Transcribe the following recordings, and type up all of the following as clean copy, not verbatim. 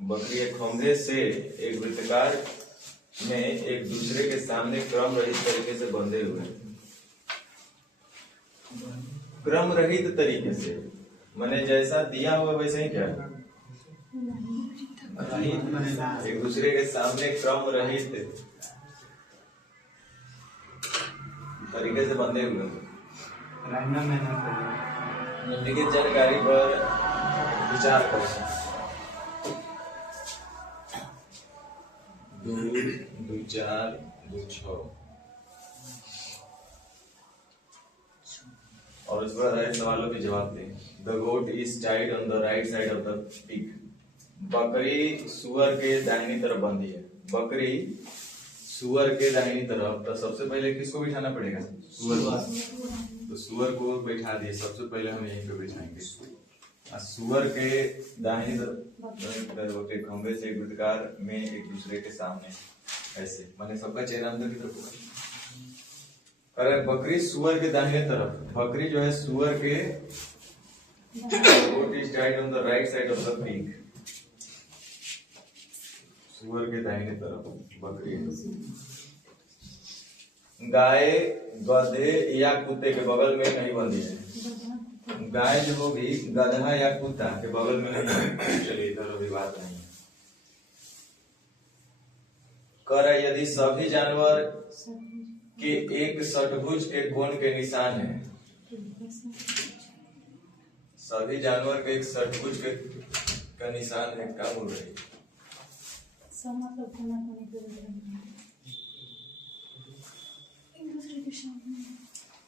बकरी एक खंभे से एक वृत्ताकार में एक दूसरे के सामने क्रम रहित तरीके से बंधे हुए। क्रम रहित तरीके से माने जैसा दिया हुआ वैसे ही क्या एक दूसरे के सामने क्रम रहित तरीके से बंधे हुए। निम्नलिखित जानकारी पर विचार करें। 2, 2, 4, 2, 6 और उस पर आए सवालों के जवाब दें। The goat is tied on the right side of the pig. बकरी सुअर के दाहिनी तरफ बंधी है। बकरी सुअर के दाहिनी तरफ, तो सबसे पहले किसको बिठाना पड़ेगा? सुअर। तो सुअर को बैठा दिए, सबसे पहले हम यहीं पे बिठाएंगे। सुअर के दाहिनी तरफ के खंभे से एक वृत्ताकार में एक दूसरे के सामने ऐसे, माने सबका चेहरा अंदर की तरफ होगा। अगर बकरी सुअर के दाहिने तरफ, बकरी जो है सुअर के goat is tied on the right side of the pig. सुअर के दाहिने तरफ बकरी। गाय गधे या कुत्ते के बगल में नहीं बंधी है। गाय जो होगी गधा या कुत्ता के बगल में नहीं। चलिए इधर अभी बात नहीं है। कर यदि सभी जानवर के एक षटभुज के कोण के निशान है, सभी जानवर के एक षटभुज का निशान है, क्या बोल रही है?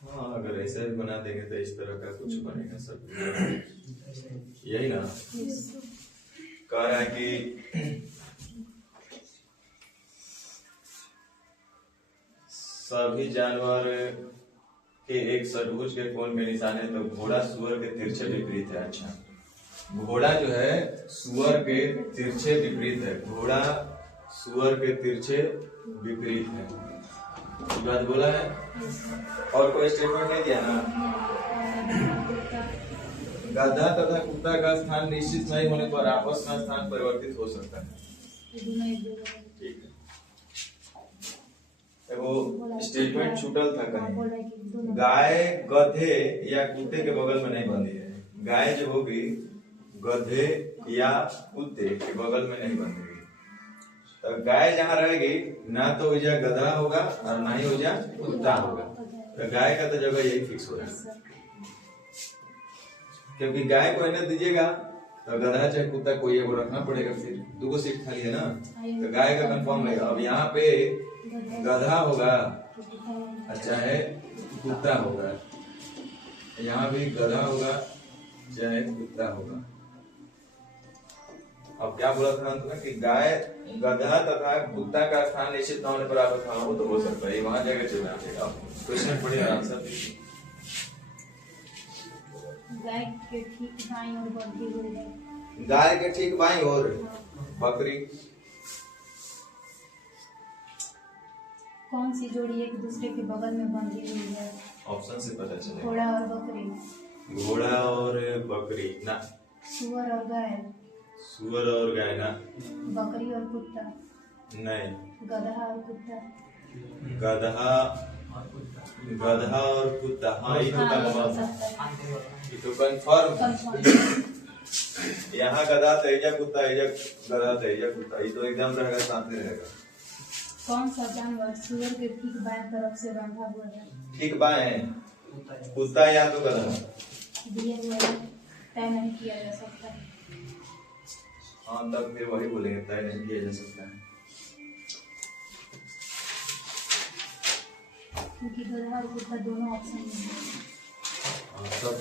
हाँ, अगर ऐसा भी बना देंगे तो इस तरह का कुछ बनेगा सब। यही ना कह रहा है कि सभी जानवर के एक षटभुज के कोण के निशान है, तो घोड़ा सुअर के तिरछे विपरीत है। अच्छा, घोड़ा जो है सुअर के तिरछे विपरीत है। घोड़ा सुअर के तिरछे विपरीत है, बात बोला है। और कोई स्टेटमेंट नहीं दिया ना। गधा तथा कुत्ता का स्थान निश्चित नहीं होने पर आपस में स्थान परिवर्तित हो सकता है। ठीक है, वो स्टेटमेंट छूटल था कहीं। गाय गधे या कुत्ते के बगल में नहीं बंधी है। गाय जो होगी गधे या कुत्ते के बगल में नहीं बंधेगी। तो गाय जहाँ रहेगी ना तो हो जाए गधा होगा और ना ही हो जाए कुत्ता होगा। तो गाय का तो जगह यही फिक्स हो रहा है, क्योंकि गाय को इन्हें दीजिएगा तो गधा चाहे कुत्ता कोई एगो रखना पड़ेगा, फिर 2 सीट खाली है ना, तो गाय का कंफर्म रहेगा। अब यहाँ पे गधा होगा चाहे कुत्ता होगा, यहाँ भी गधा होगा चाहे कुत्ता होगा। अब क्या बोला था अंत में कि गाय गधा तथा कुत्ता का स्थान निश्चित न होने पर आप वो तो हो सकता है, वहां जाकर चलना चाहिए। क्वेश्चन पढ़िए आंसर दीजिए। गाय के ठीक बाईं ओर बंधी हुई है। गाय के ठीक बाईं ओर बकरी। कौन सी जोड़ी एक दूसरे के बगल में बंधी हुई है? ऑप्शन से पता चलेगा। घोड़ा और बकरी। घोड़ा और बकरी ना। सुअर और गाय। सुअर और गाय ना। बकरी और कुत्ता नहीं। गधा और कुत्ता। गधा और कुत्ता। हाँ, ये तो कंफर्म। यहाँ गधा तेजा कुत्ता, गधा तेजा कुत्ता, ये तो एकदम रहेगा, साथ में रहेगा। कौन सा जानवर सुअर के ठीक बाएं तरफ से बंधा हुआ है? ठीक बाएं कुत्ता या तो गधा। दिए हुए तय नहीं किया जा सकता। हाँ, तब फिर वही बोलेंगे, तय नहीं किया जा सकता है, क्योंकि गधा और कुत्ता दोनों ऑप्शन में है। तब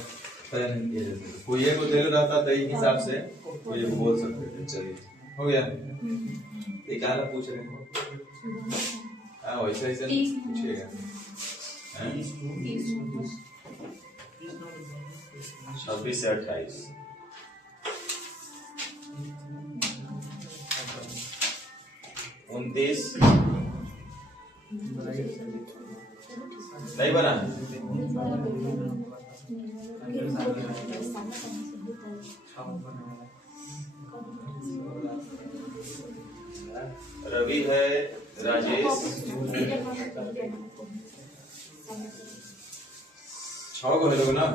तय नहीं किया जा सकता। कोई एक को दे रहता तो एक हिसाब से कोई एक बोल सकते थे। चलिए, हो गया। ये क्या पूछ रहे हो? हाँ, वैसे ऐसे पूछिएगा। 26 से 28। उनतीस नहीं बना। रवि है, राजेश, 6 को है लोग ना।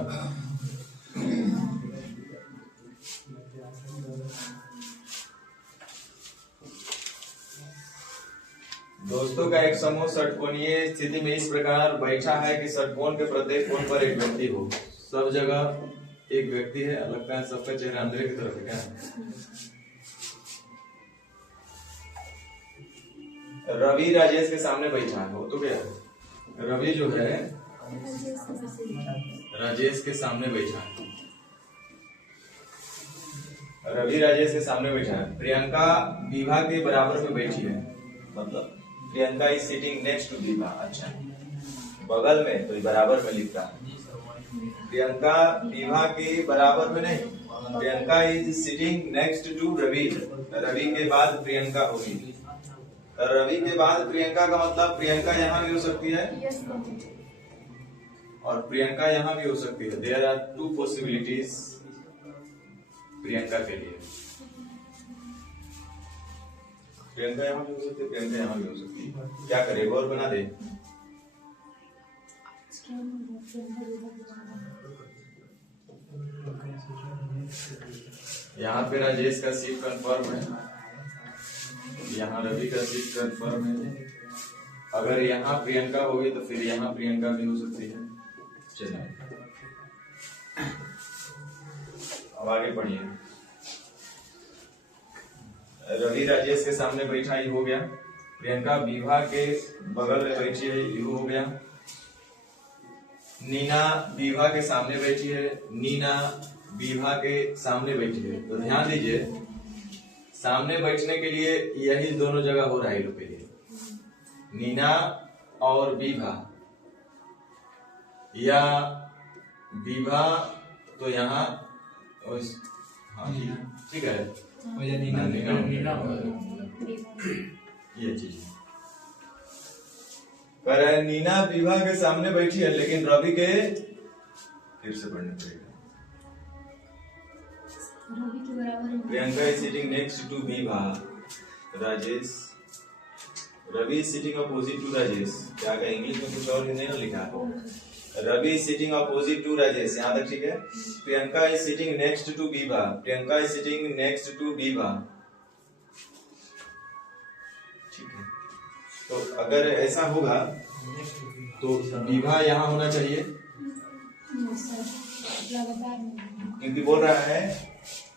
दोस्तों का एक समूह षटकोणीय स्थिति में इस प्रकार बैठा है कि षटकोण के प्रत्येक कोण पर एक व्यक्ति हो। सब जगह एक व्यक्ति है, लगता है सबका चेहरा अंदर की तरफ है क्या? रवि राजेश के सामने बैठा है, हो तो क्या? रवि जो है राजेश के सामने बैठा है। रवि राजेश के सामने बैठा है। प्रियंका विभा के बराबर में बैठी है, मतलब Priyanka is sitting next to Vibha. अच्छा, बगल में तो बराबर में लिखता है। प्रियंका विभा के बराबर में नहीं, Priyanka is sitting next to Ravi. Ravi के बाद प्रियंका होगी। रवि के बाद प्रियंका का मतलब प्रियंका यहाँ भी हो सकती है और प्रियंका यहाँ भी हो सकती है। देयर आर 2 पॉसिबिलिटीज प्रियंका के लिए। प्रियंका यहाँ भी हो सकती है, प्रियंका यहाँ भी हो सकती है। क्या करे, और बना दे। यहाँ पे राजेश का सीट कंफर्म है, यहाँ रवि का सीट कंफर्म है। अगर यहाँ प्रियंका होगी तो फिर यहाँ प्रियंका भी हो सकती है। चलिए अब आगे बढ़िए। रवि राजेश के सामने बैठा, ये हो गया। प्रियंका विभा के बगल में बैठी है, ये हो गया। नीना विभा के सामने बैठी है, नीना विभा के सामने बैठी है। तो ध्यान दीजिए, सामने बैठने के लिए यही दोनों जगह हो रहा है लोग के लिए, नीना और विभा, या विभा तो यहाँ हाँ ठीक है, ये चीज पर नीना विभा के सामने बैठी है, लेकिन रवि के फिर से पढ़ने पड़ेगा। Priyanka is sitting next to Vibha, Rajesh, Ravi is sitting opposite to Rajesh. क्या का इंग्लिश में कुछ और नहीं ना लिखा है। Ravi is sitting opposite to Rajesh, यहाँ तक ठीक है। Priyanka is sitting next to Vibha, Priyanka is sitting next to Vibha, ठीक है। तो अगर ऐसा होगा तो विभा यहाँ होना चाहिए, क्योंकि बोल रहा है,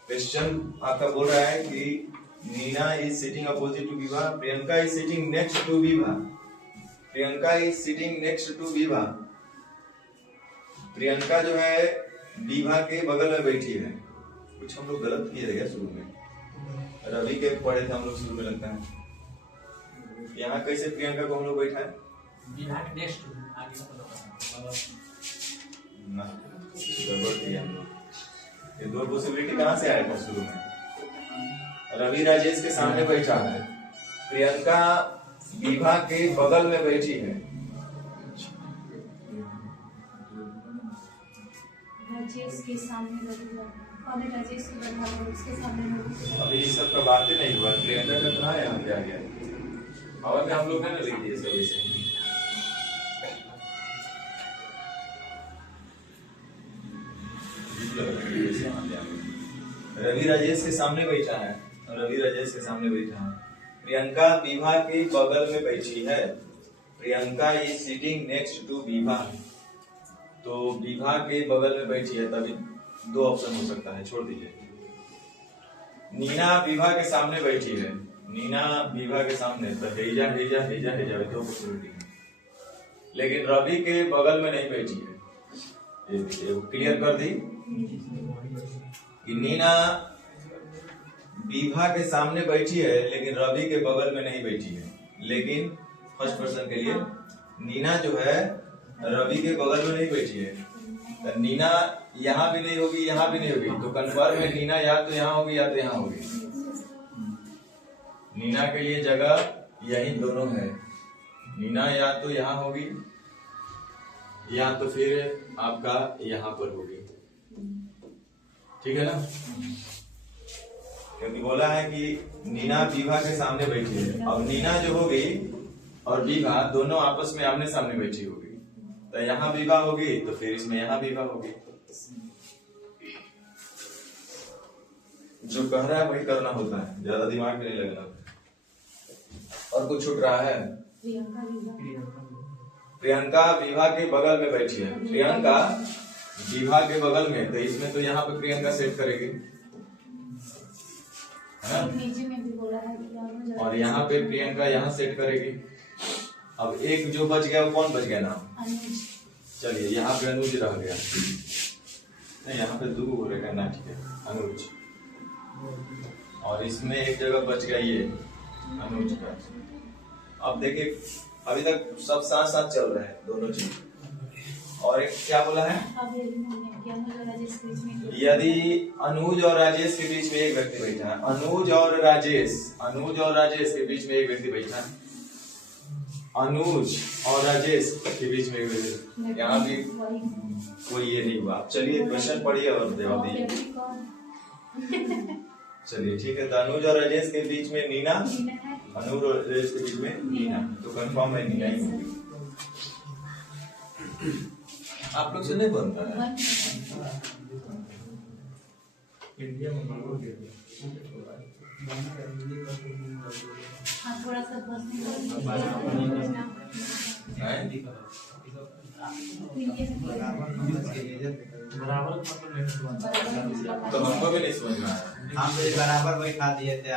क्वेश्चन आपका बोल रहा है कि Neena is sitting opposite to Vibha, Priyanka is sitting next to Vibha, Priyanka is sitting next to Vibha. Priyanka जो है विभा के बगल में बैठी है। कुछ हम लोग गलत किए थे क्या शुरू में? रवि के पढ़े थे हम लोग शुरू में, लगता है। यहाँ कैसे प्रियंका को हम लोग बैठा है? ना, गड़बड़ किया हम लोग। ये 2 पॉसिबिलिटी कहाँ से आया था शुरू में? रवि राजेश के सामने बैठा है, प्रियंका विभा के बगल में बैठी है। राजेश के सामने और राजेश के बराबर उसके सामने। अभी इस सब का बात ही नहीं हुआ। प्रियंका का कहाँ है, यहाँ पे आ गया। और में हम लोग है ना लिख दिए सब ऐसे। रवि राजेश के सामने बैठा है, रवि राजेश के सामने बैठा है। प्रियंका विभा के बगल में बैठी है, Priyanka is sitting next to Vibha. तो विभा के बगल में बैठी है, तभी 2 ऑप्शन हो सकता है, छोड़ दीजिए। नीना विभा के सामने बैठी है, नीना विभा के सामने, तो हेजा हेजा हेजा हेजा 2 पॉसिबिलिटी है। लेकिन रवि के बगल में नहीं बैठी है। ये क्लियर कर दी कि नीना विभा के सामने बैठी है, लेकिन रवि के बगल में नहीं बैठी है। लेकिन फर्स्ट पर्सन के लिए नीना जो है रवि के बगल में नहीं बैठी है, तो नीना यहाँ भी नहीं होगी, यहाँ भी नहीं होगी। तो कंफर्म है नीना या तो यहाँ होगी या तो यहाँ होगी। नीना के लिए जगह यही दोनों है, नीना या तो यहाँ होगी या तो फिर आपका यहाँ पर होगी, ठीक है ना? क्योंकि बोला है कि नीना विभा के सामने बैठी है। अब नीना जो होगी और विभा दोनों आपस में आमने सामने बैठी होगी, तो यहाँ विभा होगी तो फिर इसमें यहाँ विभा होगी। जो कह रहा है वही करना होता है, ज्यादा दिमाग में नहीं लगना। और कुछ छूट रहा है? प्रियंका विभा के बगल में बैठी है। प्रियंका विभा के बगल में, तो इसमें तो यहाँ पे प्रियंका सेट करेगी, है ना? और यहाँ पे प्रियंका यहाँ सेट करेगी। अब एक जो बच गया वो कौन बच गया नाम? चलिए यहाँ पे अनुज रह गया, नहीं यहाँ पे दो रहेगा ना, ठीक है अनुज। और इसमें एक जगह बच गया ये अनुज का। अब देखिए अभी तक सब साथ साथ चल रहे हैं दोनों चीज। और एक क्या बोला है? यदि अनुज और राजेश के बीच में एक व्यक्ति बैठा है, अनुज और राजेश के बीच में एक व्यक्ति बैठा है, अनुज और राजेश के बीच में एक व्यक्ति, यहाँ भी कोई ये नहीं हुआ। चलिए क्वेश्चन पढ़िए और जवाब दीजिए। चलिए ठीक है, तो अनुज और राजेश के बीच में नीना, अनुज और राजेश के बीच में नीना, तो कंफर्म है नीना ही होगी। आप लोग से नहीं बनता है? थोड़ा सा तो हमको भी नहीं समझ में आया। हम तो बराबर बैठा दिए थे।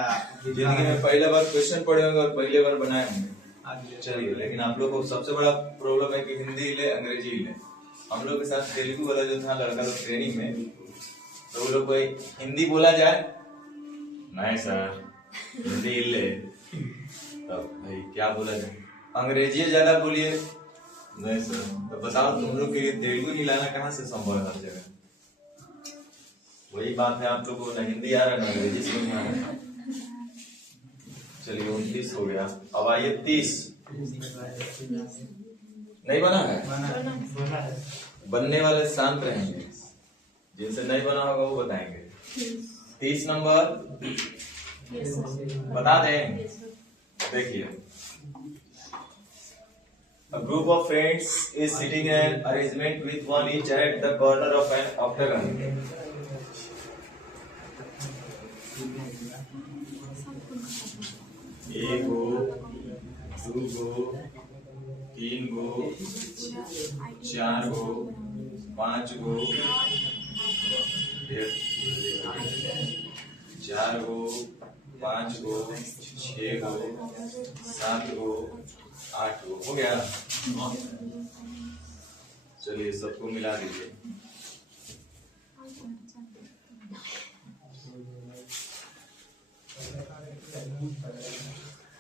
जिंदगी में पहले बार क्वेश्चन पढ़े होंगे और पहले बार बनाए होंगे। चलिए, लेकिन आप लोग को सबसे बड़ा प्रॉब्लम है कि हिंदी ले अंग्रेजी ले। हम लोग के साथ तेलुगु वाला जो था लड़का तो ट्रेनिंग में, तो वो लोग को हिंदी बोला जाए, नहीं सर हिंदी ले, तब भाई क्या बोला जाए, अंग्रेजी ज्यादा बोलिए, नहीं सर। तो बताओ तुम लोग के लिए तेलुगु हिलाना कहाँ से संभव है हर जगह? वही बात है, आप लोग को न हिंदी आ रहा है न अंग्रेजी समझ में आ रहा है। चलिए 29 हो गया, अब आइए 30। नहीं बना है? बनने वाले शांत रहेंगे, जिनसे नहीं बना होगा वो बताएंगे। 30 नंबर बता दें। देखिए, a group of friends is sitting in an arrangement with one each at the corner of an octagon. एक गो, दो गो, तीन गो, चार गो, पांच गो, चार गो, पांच गो, छह गो, सात गो, 8 गो, हो गया। चलिए सबको मिला दीजिए।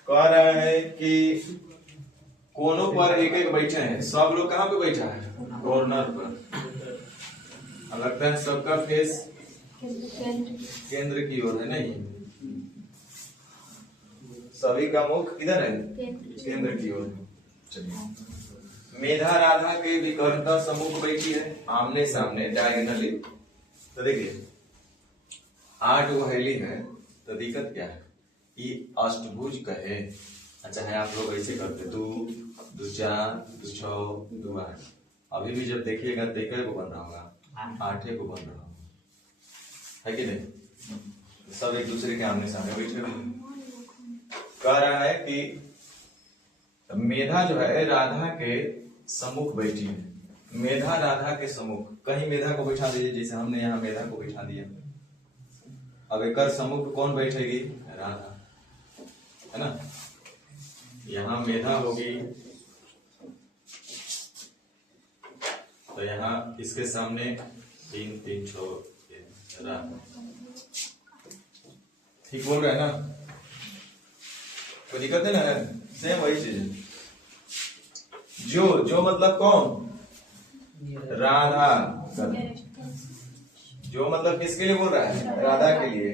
कह रहा है कि कोनों पर एक एक बैठे हैं, सब लोग कहाँ पे बैठा है? कॉर्नर पर। लगता है सबका फेस केंद्र की ओर है, नहीं सभी का मुख किधर है? केंद्र की ओर। चलिए, मेधा राधा के विकर्ता सम्मुख बैठी है, आमने सामने डायगोनली। तो देखिए 8 वहेली है, तो दिक्कत क्या है? ये अष्टभुज कहे। अच्छा है, आप लोग ऐसे करते 2, 2, 4, 2, 6, 2, 8। अभी भी जब देखिएगा तो एक को बन रहा होगा, 8 को बन रहा होगा, है कि नहीं? सब एक दूसरे के आमने सामने बैठे हुए। कह रहा है कि मेधा जो है राधा के सम्मुख बैठी है। मेधा राधा के सम्मुख, कहीं मेधा को बैठा दीजिए, जैसे हमने यहाँ मेधा को बैठा दिया। अब एक सम्मुख कौन बैठेगी? राधा, है ना? यहाँ मेधा होगी, तो यहाँ इसके सामने 3, 3, 6 राधा। ठीक बोल रहे हैं ना? कोई दिक्कत है ना? सेम वही चीज। जो मतलब कौन? राधा। जो मतलब किसके लिए बोल रहा है? राधा के लिए।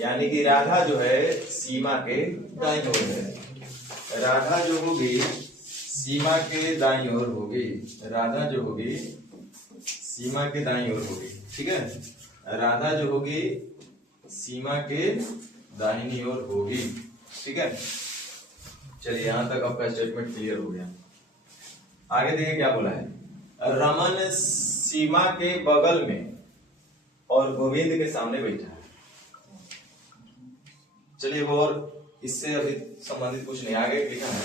यानी कि राधा जो है सीमा के दाईं ओर है। राधा जो होगी सीमा के दाईं ओर होगी। राधा जो होगी सीमा के दाईं ओर होगी, ठीक है? राधा जो होगी सीमा के दाहिनी ओर होगी। ठीक है, चलिए यहां तक आपका स्टेटमेंट क्लियर हो गया। आगे देखिए क्या बोला है। रमन सीमा के बगल में और गोविंद के सामने बैठा है। चलिए वो और इससे अभी संबंधित कुछ नहीं, आगे लिखा है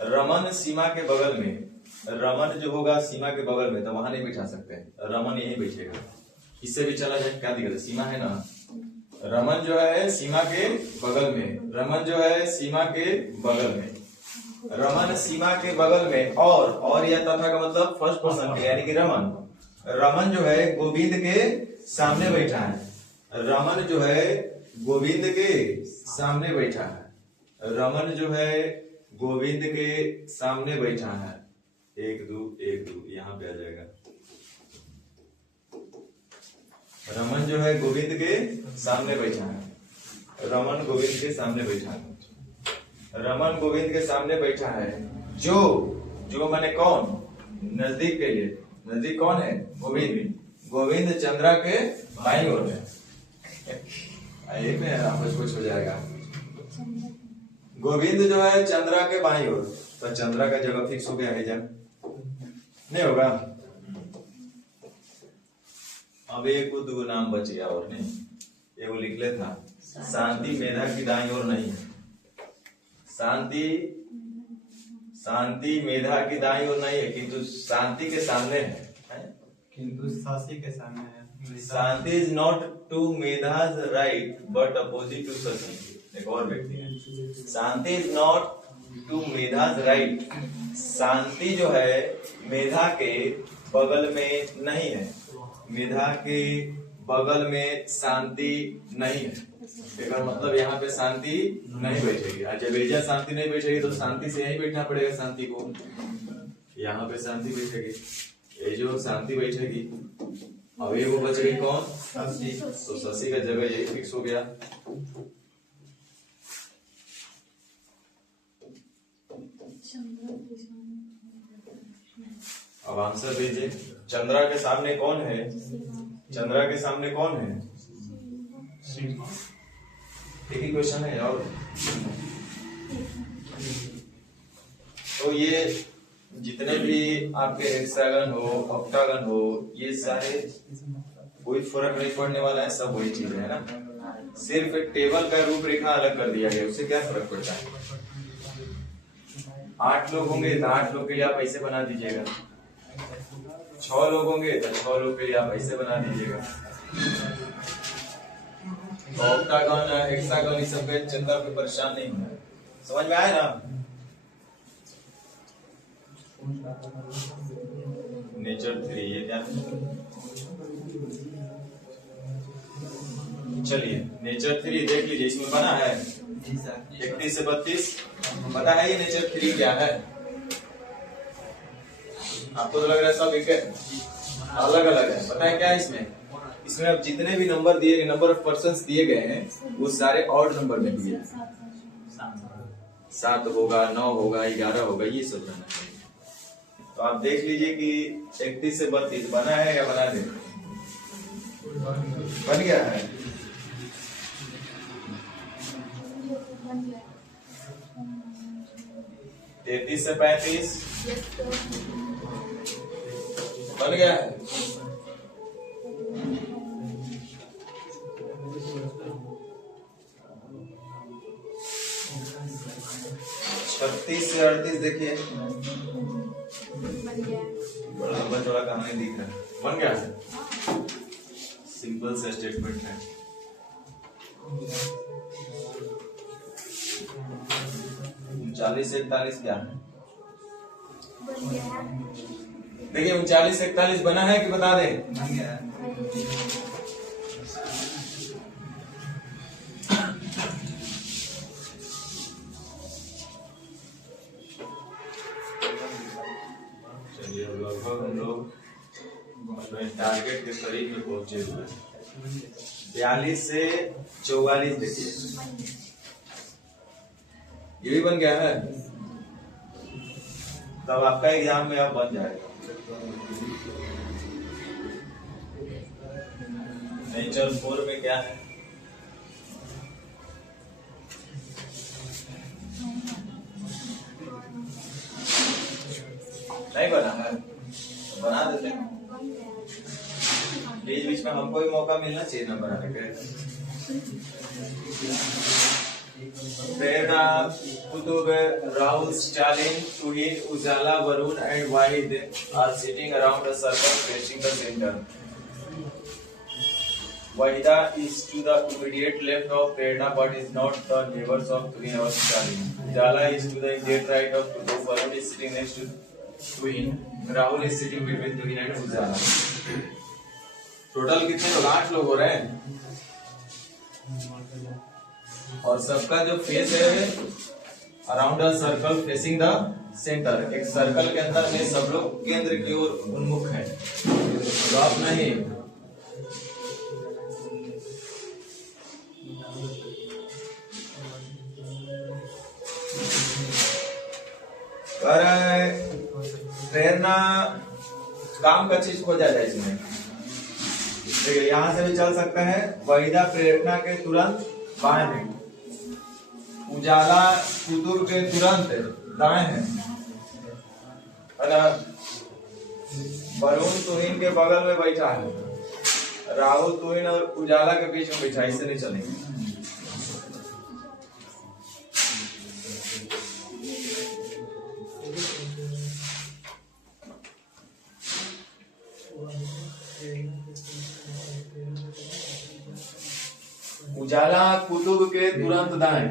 रमन सीमा के बगल में। रमन जो होगा सीमा के बगल में, तो वहां नहीं बैठा सकते, रमन यहीं बैठेगा। इससे भी चला जाए, क्या दिक्कत है, सीमा है ना। रमन जो है सीमा के बगल में, रमन जो है सीमा के बगल में, रमन सीमा के बगल में, और या तथा का मतलब फर्स्ट पर्सन के, यानी कि रमन। रमन जो है गोविंद के सामने बैठा है। रमन जो है गोविंद के सामने बैठा है। रमन जो है गोविंद के सामने बैठा है। 1 2 1 2 यहाँ पे आ जाएगा। रमन जो है गोविंद के सामने बैठा है। रमन गोविंद के सामने बैठा है। रमन गोविंद के सामने बैठा है। जो माने कौन, नजदीक के लिए, नजदीक कौन है, गोविंद। गोविंद चंद्रा के बाईं ओर है। ये में आपस कुछ हो जाएगा। गोविंद जो है चंद्रा के बाईं ओर, तो चंद्रा का जगह फिक्स हो गया है जब नहीं होगा। अब एक दो नाम बच गया और नहीं, ये वो लिख ले था। शांति मेधा की दाईं ओर नहीं है। शांति मेधा की दाईं ओर नहीं है, किंतु शांति के सामने है। किंतु शशि के सामने है। Shanti is not to Medha's right but opposite to Shashi. एक और व्यक्ति है। Shanti is not to Medha's right. Shanti जो है मेधा के बगल में नहीं है। मेधा के बगल में शांति नहीं है। इसका मतलब यहाँ पे शांति नहीं बैठेगी। जब एजा शांति नहीं बैठेगी तो शांति से यहीं बैठना पड़ेगा शांति को। यहाँ पे शांति बैठेगी, ये जो शांति बैठेगी। अब ये वो बच गई कौन, शशि। तो शशि का जगह यही फिक्स हो गया। अब आंसर दीजिए। चंद्रा के सामने कौन है, चंद्रा के सामने कौन है, एक ही क्वेश्चन है। और तो ये जितने भी आपके हेक्सागन हो, ऑक्टागन हो, ये सारे कोई फर्क नहीं पड़ने वाला है, सब वही चीज है ना। सिर्फ एक टेबल का रूपरेखा अलग कर दिया गया, उससे क्या फर्क पड़ता है। 8 लोग होंगे तो 8 लोग के लिए आप ऐसे बना दीजिएगा। 6 लोग होंगे तो 6 लोग के लिए आप ऐसे बना दीजिएगा। ऑक्टागन, हेक्सागन, इस सब के चक्कर पे परेशान नहीं होना है। समझ में आया ना। नेचर 3 ये क्या है? चलिए नेचर 3 देख लीजिए, इसमें बना है 31 से 32। पता है ये नेचर 3 क्या है? आपको तो लग रहा है सब एक अलग अलग है। पता है क्या है इसमें? इसमें अब जितने भी नंबर दिए गए, नंबर ऑफ पर्सन्स दिए गए हैं, वो सारे ऑड नंबर में दिए। 7 होगा, 9 होगा, 11 होगा, ये सब रहना चाहिए। तो आप देख लीजिए कि 31 से 32 बना है या बना दे? बन गया है। बन गया। 33 से 35 बन गया है। 36 से 38 देखिए, बन गया। बड़ा लंबा चौड़ा कहानी दिख रहा है। बन गया है, सिंपल सा स्टेटमेंट है। 39 से 41 क्या है? बन गया है। देखिए 39 से 41 बना है कि बता दें? बन गया है। चलिए अब लगभग हम लोग टारगेट के करीब में पहुंचे हुए हैं। 42 से 44 देखिए, ये भी बन गया है। तब आपका एग्जाम में अब बन जाएगा। नेचर 4 में क्या है? नहीं बना है, बना देते हैं। बीच बीच में हमको भी मौका मिलना चाहिए ना बनाने का। Prerna, Qutub, Rahul, Stalin, Tuhin, Ujala, Varun and Wahid are sitting around a circle facing the center. Wahida is to the immediate left of Prerna but is not the neighbors of Tuhin or Stalin. Ujala is to the immediate right of Kutub. Varun is sitting next to Tuhin. Rahul is sitting between Tuhin and Ujala. Total कितने लोग? 8 लोग हो रहे हैं और सबका जो face है around a circle facing the centre. एक सर्कल के अंदर में सब लोग केंद्र की ओर उन्मुख हैं। तो आप नहीं पर प्रेरणा काम का चीज खोजा जाए इसमें। देखिए यहाँ से भी चल सकता है। वहीदा प्रेरणा के तुरंत बाएं में, उजाला कुतुब के तुरंत दाएं है, वरुण तुहिन के बगल में बैठा है, राहुल तुहिन और उजाला के बीच में बैठा है। इससे नहीं चलेंगे। उजाला कुतुब के तुरंत दाएं,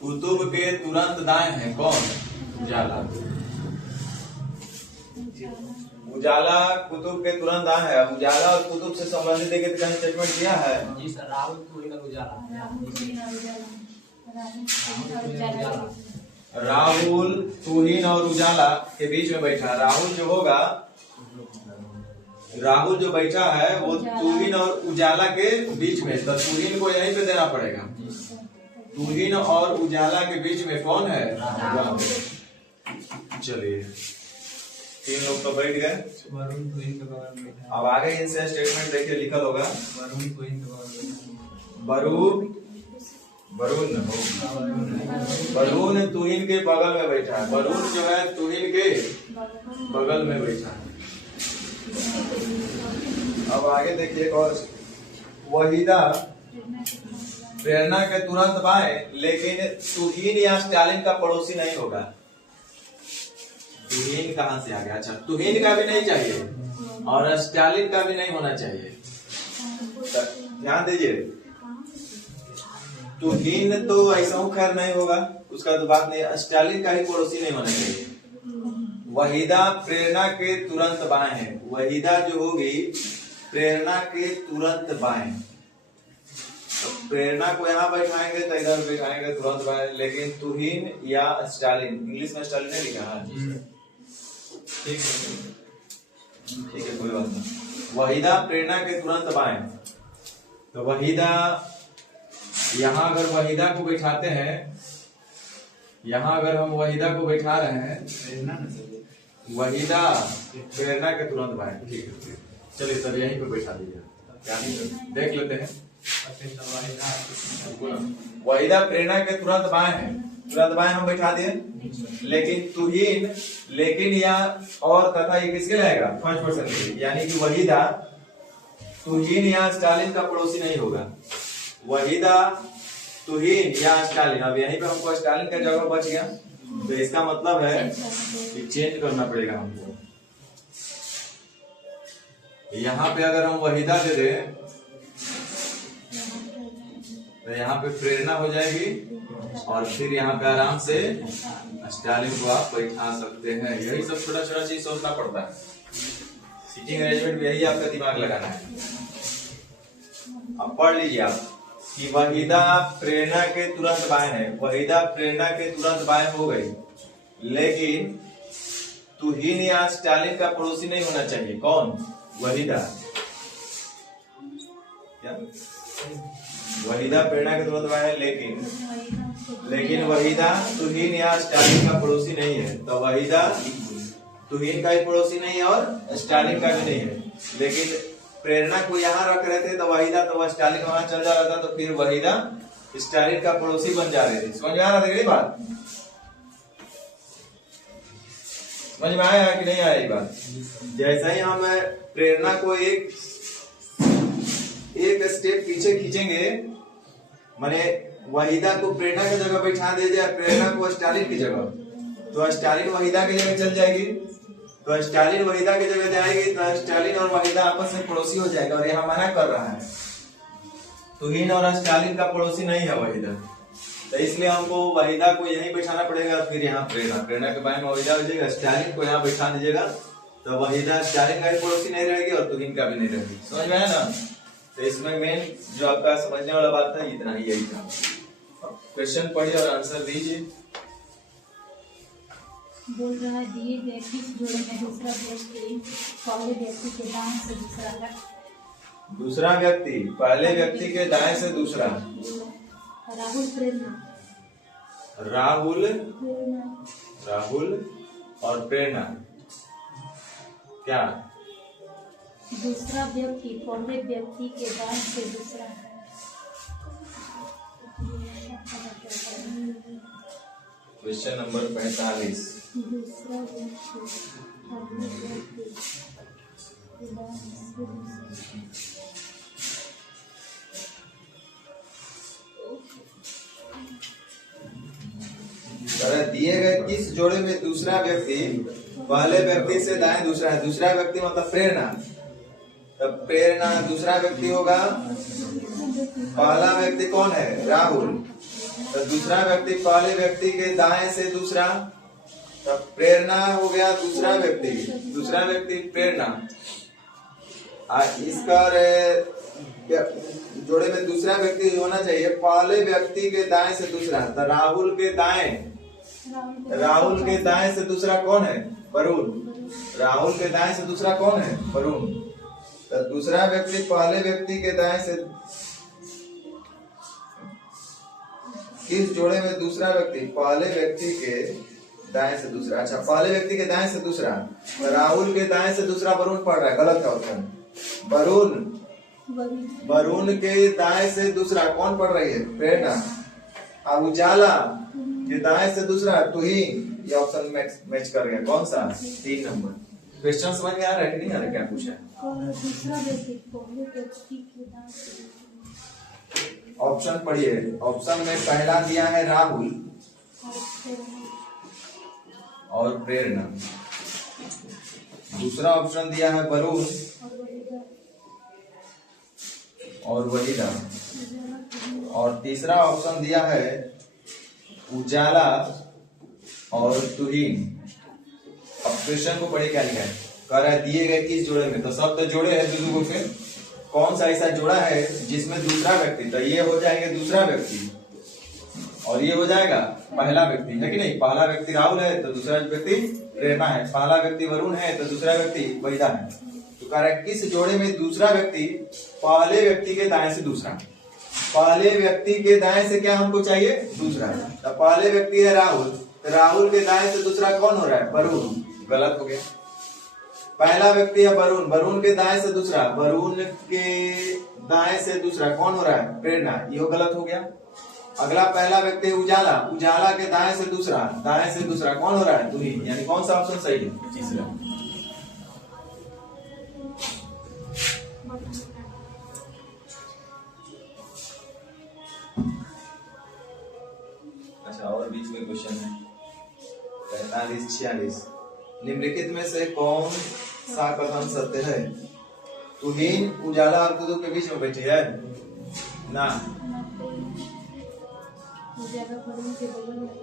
कुतुब के तुरंत दाएं है कौन? उजाला। उजाला कुतुब के तुरंत दाएं है। उजाला और कुतुब से संबंधित एक कहीं स्टेटमेंट दिया है? जी सर, राहुल तुहिन और उजाला। राहुल तुहिन और उजाला के बीच में बैठा। राहुल जो होगा, राहुल जो बैठा है वो तुहिन और उजाला के बीच में, तो तुहिन को यहीं पे देना पड़ेगा। तुहिन और उजाला के बीच में कौन है? चलिए 3 लोग तो बैठ गए। वरुण तुहिन के बगल में बैठा है। अब आगे इनसे स्टेटमेंट देखिए लिखल होगा। वरुण तुहिन के बगल में वरुण वरुण तुहिन के बगल में बैठा है। वरुण जो है तुहिन के बगल में बैठा है। अब आगे देखिए और वहीदा प्रेरणा के तुरंत बाएं, लेकिन तुहिन या स्टालिन का पड़ोसी नहीं होगा। तुहिन कहां से आ गया? अच्छा, तुहिन का भी नहीं चाहिए और स्टालिन का भी नहीं होना चाहिए। ध्यान दीजिए, तुहिन तो ऐसा खैर नहीं होगा, उसका तो बात नहीं। स्टालिन का ही पड़ोसी नहीं होना चाहिए। वहीदा प्रेरणा के तुरंत बाएं है। वहीदा जो होगी प्रेरणा के तुरंत बाएं, तो प्रेरणा को यहाँ बैठाएंगे तो इधर बैठाएंगे तुरंत बाएं। लेकिन तुहिन या स्टालिन, इंग्लिश में स्टालिन नहीं लिखा है, ठीक है कोई बात नहीं। वहीदा प्रेरणा के तुरंत बाएं, तो वहीदा यहाँ अगर वहीदा को बैठाते हैं, यहाँ अगर हम वहीदा को बैठा रहे हैं, वहीदा प्रेरणा के तुरंत बाएं, ठीक है। चलिए तब यहीं पे बैठा दीजिए, देख लेते हैं। वहीदा प्रेरणा के तुरंत बाएं है, तुरंत बाएं हम बैठा दिए। लेकिन तुहिन, लेकिन या और तथा ये किसके रहेगा? फर्स्ट पर्सन के, यानी कि वहीदा तुहिन या स्टालिन का पड़ोसी नहीं होगा। वहीदा तुहिन या स्टालिन, अब यहीं पे हमको स्टालिन का जगह बच गया, तो इसका मतलब है कि चेंज करना पड़ेगा हमको। यहाँ पे अगर हम वहीदा दे दें तो यहाँ पे प्रेरणा हो जाएगी और फिर यहाँ पे आराम से स्टालिन को आप बैठा सकते हैं। यही सब छोटा छोटा चीज सोचना पड़ता है। सीटिंग अरेंजमेंट में यही आपका दिमाग लगाना है। अब पढ़ लीजिए आप कि वहीदा प्रेरणा के तुरंत बाएं है। वहीदा प्रेरणा के तुरंत बाएं हो गई, लेकिन तुहिन या स्टालिन का पड़ोसी नहीं होना चाहिए। कौन? वहीदा। क्या? वहीदा प्रेरणा के तुरंत बाएं है, लेकिन वहीदा तुहिन या स्टालिन का पड़ोसी नहीं है। तो वहीदा तुहिन का ही पड़ोसी नहीं है और स्टालिन का भी नहीं है। लेकिन प्रेरणा को यहाँ रख रहे थे तो वहीदा तो स्टालिन वहां चल जा रहा था, तो फिर वहीदा स्टालिन का पड़ोसी बन जा रहे थे। समझ में आ रहा था ये बात? समझ में आया कि नहीं आया ये बात? जैसा ही हम प्रेरणा को एक स्टेप पीछे खींचेंगे, माने वहीदा को प्रेरणा की जगह बैठा दे जाए, प्रेरणा को स्टालिन की जगह, तो स्टालिन वहीदा की जगह चल जाएगी, तो स्टालिन वहीदा की जगह जाएगी, तो स्टालिन और वहीदा आपस में पड़ोसी हो जाएगा। और यहाँ मना कर रहा है तुहिन और स्टालिन का पड़ोसी नहीं है वहीदा, तो इसलिए हमको वहीदा को यहीं बैठाना पड़ेगा। फिर यहाँ प्रेरणा के बारे में वहीदा हो जाएगा, स्टालिन को यहाँ बैठा दीजिएगा, तो वहीदा स्टालिन का भी पड़ोसी नहीं रहेगी और तुहिन का भी नहीं रहेगी। समझ में आया ना? तो इसमें मेन जो आपका समझने वाला बात था इतना ही, यही था। क्वेश्चन पढ़िए और आंसर दीजिए। बोल रहा है दिए गए किस जोड़े में दूसरा व्यक्ति पहले व्यक्ति के दाएं से दूसरा दूसरा व्यक्ति पहले व्यक्ति के दाएं से दूसरा। राहुल प्रेरणा। राहुल और प्रेरणा क्या? दूसरा व्यक्ति पहले व्यक्ति के दाएं से दूसरा। Question number 45। दूसरा व्यक्ति पहले व्यक्ति के दाएं से दूसरा। दिए गए किस जोड़े में दूसरा व्यक्ति पहले व्यक्ति से दाएं दूसरा है? दूसरा व्यक्ति मतलब प्रेरणा, तब प्रेरणा दूसरा व्यक्ति होगा। पहला व्यक्ति कौन है? राहुल। तो दूसरा व्यक्ति पहले व्यक्ति के दाएं से दूसरा, तब प्रेरणा हो गया दूसरा व्यक्ति। दूसरा व्यक्ति प्रेरणा। इसका जोड़े में दूसरा व्यक्ति होना चाहिए पहले व्यक्ति के दाएं से दूसरा। तो राहुल के दाएं से दूसरा कौन है? वरुण। राहुल के दाएं से दूसरा कौन है? वरुण। तो दूसरा व्यक्ति पहले व्यक्ति के दाएं से, किस जोड़े में दूसरा व्यक्ति पहले व्यक्ति के दाएं से दूसरा? अच्छा, पहले व्यक्ति के दाएं से दूसरा, तो राहुल के दाएं से दूसरा वरुण पढ़ रहा है, गलत है ऑप्शन। वरुण के दाएं से दूसरा कौन पढ़ रही है? प्रेरणा। अब उजाला के दाएं से दूसरा तुहिन। ये ऑप्शन मैच कर गया। कौन सा? 3 नंबर। क्वेश्चन समझ में आ रहा है कि नहीं आ रहा? क्या पूछा है? दूसरा व्यक्ति पहले व्यक्ति के दाएं से। ऑप्शन पढ़िए। ऑप्शन में पहला दिया है राहुल और प्रेरणा, दूसरा ऑप्शन दिया है वरुण और वहीदा, और तीसरा ऑप्शन दिया है उजाला और तुहिन। अब क्वेश्चन को पढ़े क्या लिखा है? कह रहा है दिए गए किस जोड़े में, तो सब तो जोड़े हैं दूसरों के, कौन सा ऐसा जोड़ा है जिसमें दूसरा व्यक्ति, तो ये हो जाएंगे दूसरा व्यक्ति और ये हो जाएगा पहला व्यक्ति, है कि नहीं? पहला व्यक्ति राहुल है तो दूसरा व्यक्ति प्रेरणा है, पहला व्यक्ति वरुण है तो दूसरा व्यक्ति वहीदा है। तो कह रहा है किस जोड़े में दूसरा व्यक्ति पहले व्यक्ति के दाएं से दूसरा। पहले व्यक्ति के दाएं से क्या हमको चाहिए? दूसरा। तो पहले व्यक्ति है राहुल, तो राहुल के दाएं से दूसरा कौन हो रहा है? वरुण। गलत हो गया। पहला व्यक्ति है वरुण, वरुण के दाएं से दूसरा, वरुण के दाएं से दूसरा कौन हो रहा है? प्रेरणा। ये गलत हो गया। अगला पहला व्यक्ति उजाला, उजाला के दाएं से दूसरा, दाएं से दूसरा कौन हो रहा है? तुहिन। यानी कौन सा ऑप्शन सही है? तीसरा। अच्छा, और बीच में क्वेश्चन है 45-46। निम्नलिखित में से कौन सा कथन सत्य है? तुहिन उजाला और कुतुब के बीच में बैठी है ना?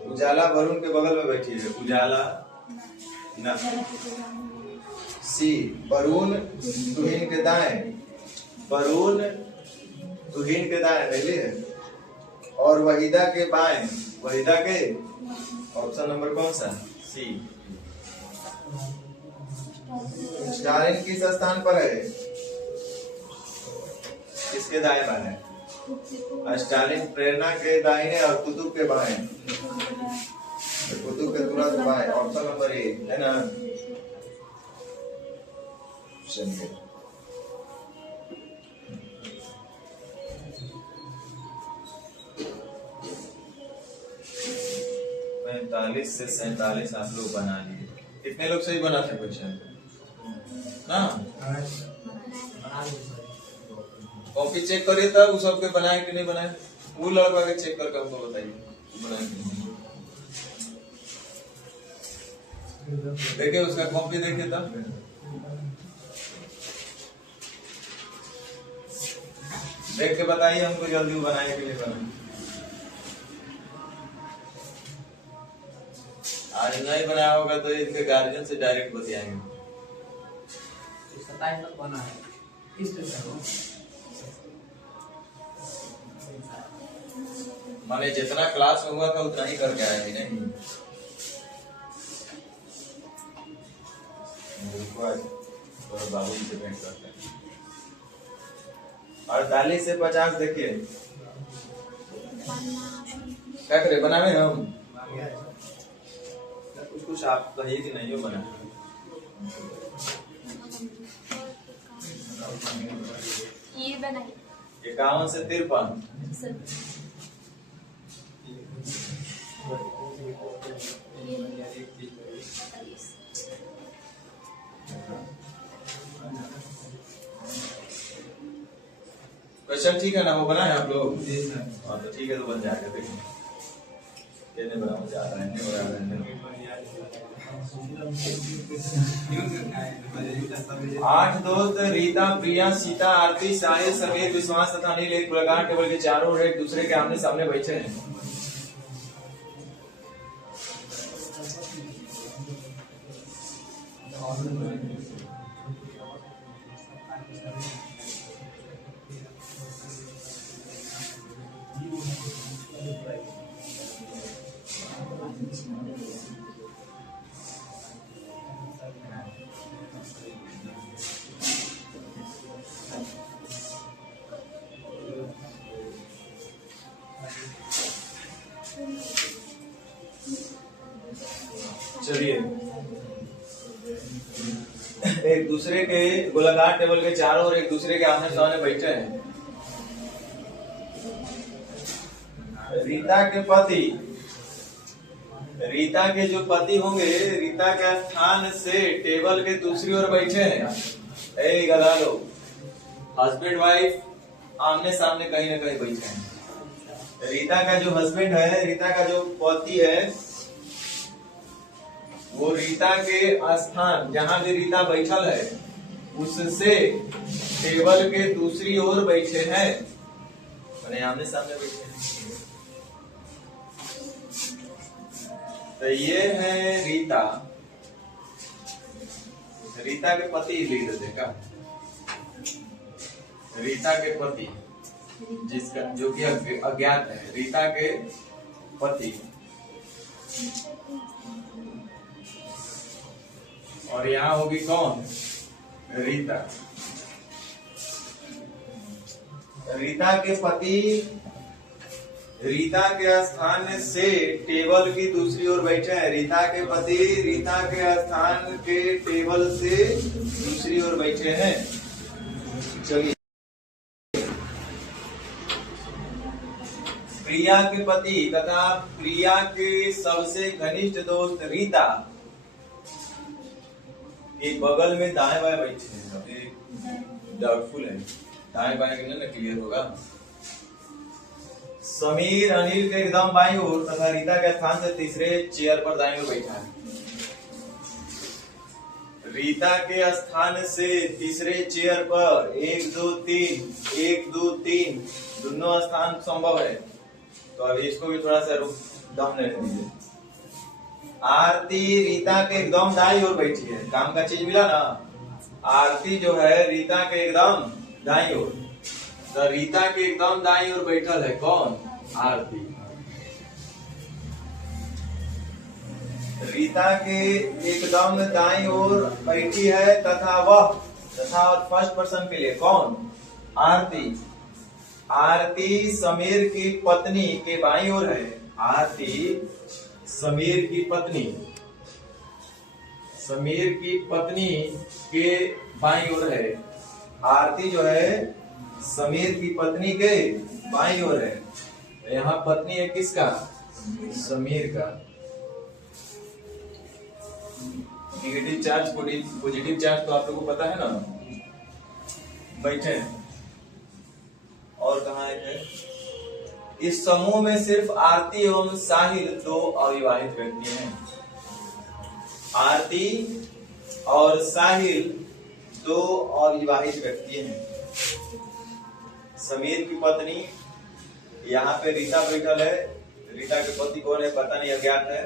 उजाला वरुण के बगल में बैठी है। उजाला ना। सी वरुण तुहिन के दाएं, वरुण तुहिन के दाएं पहले है और वहीदा के बाएं, वहीदा के। ऑप्शन नंबर कौन सा? सी। स्टालिन किस स्थान पर है? किसके दाएं बाएं? स्टालिन प्रेरणा के दाहिने और कुतुब के बाएं, कुतुब के तुरंत बाएं। ऑप्शन नंबर 1 है ना? चलिए 45 से 47 आप लोग बना लिए। कितने लोग सही बनाते क्वेश्चन ना? बना लो सर। कॉपी चेक करिए तब उस सबके बनाए कि नहीं बनाए। वो लड़का के चेक करके हमको बताइए बनाए कि नहीं। देखिए उसका कॉपी देखिए तब। देख के बताइए हमको जल्दी वो बनाए कि नहीं बनाए। आज नहीं बनाया होगा तो इनके गार्जियन से डायरेक्ट बतियाएंगे। 27 तक बना है। किस पे सर? माने जितना क्लास में हुआ था उतना ही करके आया है नहीं। तो बाबू जी से भेंट करते हैं। 48 से 50 देखिए क्या करे बनावे हम। कुछ कुछ आप कहिए कि नहीं हो बना। ये बनाइए 51 से 53 सर। क्वेश्चन ठीक है ना? वो बना है आप लोग? जी सर। हाँ तो ठीक है तो बन जाएगा। देखिए कितने बना मुझे आ रहा है नहीं बना रहा है। 8 दोस्त रीता, प्रिया, सीता, आरती, साहिल, समीर, विश्वास तथा अनिल एक गोलाकार टेबल के चारों ओर एक दूसरे के आमने सामने बैठे हैं। चलिए एक दूसरे के गोलाकार टेबल के चारों ओर एक दूसरे के आमने सामने बैठे हैं। रीता के पति, रीता के जो पति होंगे रीता के स्थान से टेबल के दूसरी ओर बैठे हैं। ए गला लो, हस्बैंड वाइफ आमने सामने कहीं ना कहीं बैठे हैं। रीता का जो हस्बैंड है, रीता का जो पति है, वो रीता के स्थान जहां भी रीता बैठल है उससे टेबल के दूसरी ओर बैठे हैं, माने आमने सामने बैठे हैं। तो ये है रीता, रीता के पति लिख देते का, रीता के पति जिसका जो कि अज्ञात है, रीता के पति। और यहाँ होगी कौन? रीता। रीता के पति रीता के स्थान से टेबल की दूसरी ओर बैठे हैं। रीता के पति रीता के स्थान के टेबल से दूसरी ओर बैठे हैं। चलिए प्रिया के पति तथा प्रिया के सबसे घनिष्ठ दोस्त रीता एक बगल में दाएं बाएं बैठे हैं। डाउटफुल है, दाएं बाएं के ना क्लियर होगा। समीर अनिल के एकदम बाईं ओर तथा रीता के स्थान से तीसरे चेयर पर दाईं ओर बैठा है। रीता के स्थान से तीसरे चेयर पर 1 2 3 1 2 3 दोनों स्थान संभव है। तो अभी इसको भी थोड़ा सा दम लेने दीजिए। आरती रीता के एकदम दाईं ओर बैठी है। काम का चीज मिला ना। आरती जो है रीता के एकदम दाईं ओर, तो रीता के एकदम दाईं ओर बैठल है कौन? आरती। रीता के एकदम दाईं ओर बैठी है तथा फर्स्ट पर्सन के लिए कौन? आरती। आरती समीर की पत्नी के बाईं ओर है। आरती समीर की पत्नी, समीर की पत्नी के बाईं ओर है। आरती जो है समीर की पत्नी के बाईं ओर है। यहाँ पत्नी है किसका? समीर का। नेगेटिव चार्ज पॉजिटिव चार्ज तो आप लोगों को पता है ना। बैठे और कहाँ है? इस समूह में सिर्फ आरती एवं साहिल दो अविवाहित व्यक्ति हैं। आरती और साहिल दो अविवाहित व्यक्ति हैं। समीर की पत्नी यहाँ पे रीता बैठल है। रीता के पति कौन है पता नहीं, अज्ञात है।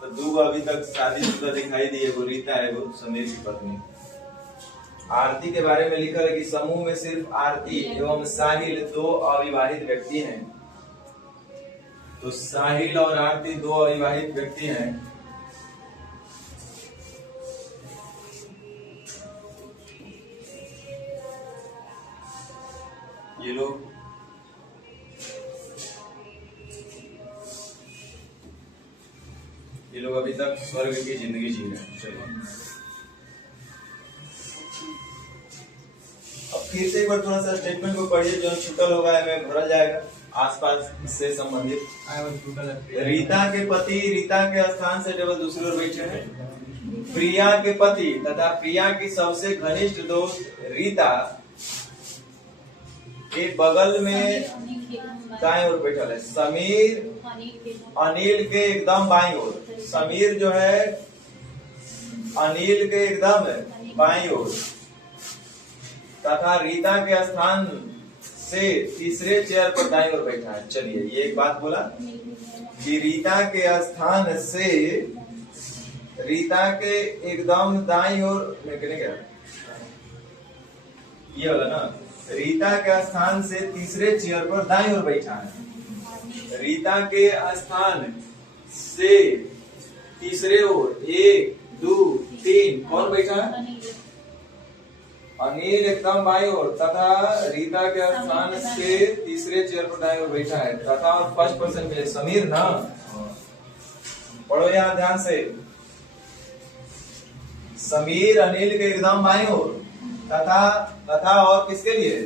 तो दो अभी तक शादीशुदा दिखाई दी है, वो रीता है, वो समीर की पत्नी। आरती के बारे में लिखा है कि समूह में सिर्फ आरती एवं साहिल दो अविवाहित व्यक्ति हैं। तो साहिल और आरती दो अविवाहित व्यक्ति हैं। ये लोग अभी तक स्वर्ग की जिंदगी जी रहे हैं। चलो अब फिर से एक बार थोड़ा सा स्टेटमेंट को पढ़िए, जो छूटल होगा में भरल जाएगा आसपास से संबंधित। रीता के पति रीता के स्थान से टेबल दूसरी ओर बैठे हैं। प्रिया के पति तथा प्रिया की सबसे घनिष्ठ दोस्त रीता के बगल में दाएं ओर बैठल है। समीर अनिल के एकदम बाईं ओर। समीर जो है अनिल के एकदम बाईं ओर तथा रीता के स्थान से तीसरे चेयर पर दाईं ओर बैठा है। चलिए ये एक बात बोला कि रीता के स्थान से रीता के एकदम दाईं ओर क्या ये वाला ना, रीता के स्थान से तीसरे चेयर पर दाईं ओर बैठा है। रीता के स्थान से तीसरे ओर 1 2 3 कौन बैठा है? अनिल एकदम बाईं ओर तथा रीता के स्थान से तीसरे चेयर पर दाईं ओर बैठा है तथा और फर्स्ट पर्सन के लिए समीर ना। पढ़ो यहाँ ध्यान से। समीर अनिल के एकदम बाईं ओर तथा और किसके लिए?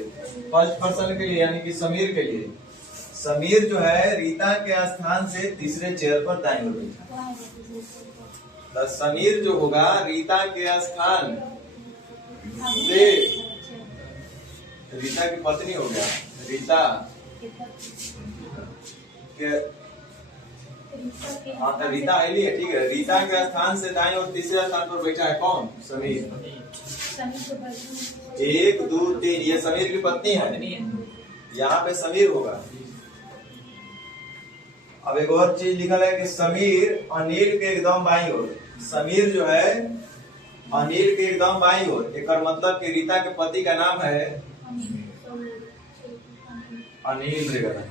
फर्स्ट पर्सन के लिए, यानी कि समीर के लिए। समीर जो है रीता के स्थान से तीसरे चेयर पर दाईं ओर बैठा है। तो समीर जो होगा रीता के स्थान से, रीता की पत्नी हो गया, रीता के हाँ तो रीता आईली है, ठीक है। रीता के स्थान से दाईं और तीसरे स्थान पर बैठा है कौन? समीर। 1 2 3 ये समीर की पत्नी है, यहाँ पे समीर होगा। अब एक और चीज लिखा है कि समीर अनिल के एकदम बाईं ओर। समीर जो है अनिल के एकदम बाईं ओर, एक मतलब कि रीता के पति का नाम है अनिल रहेगा।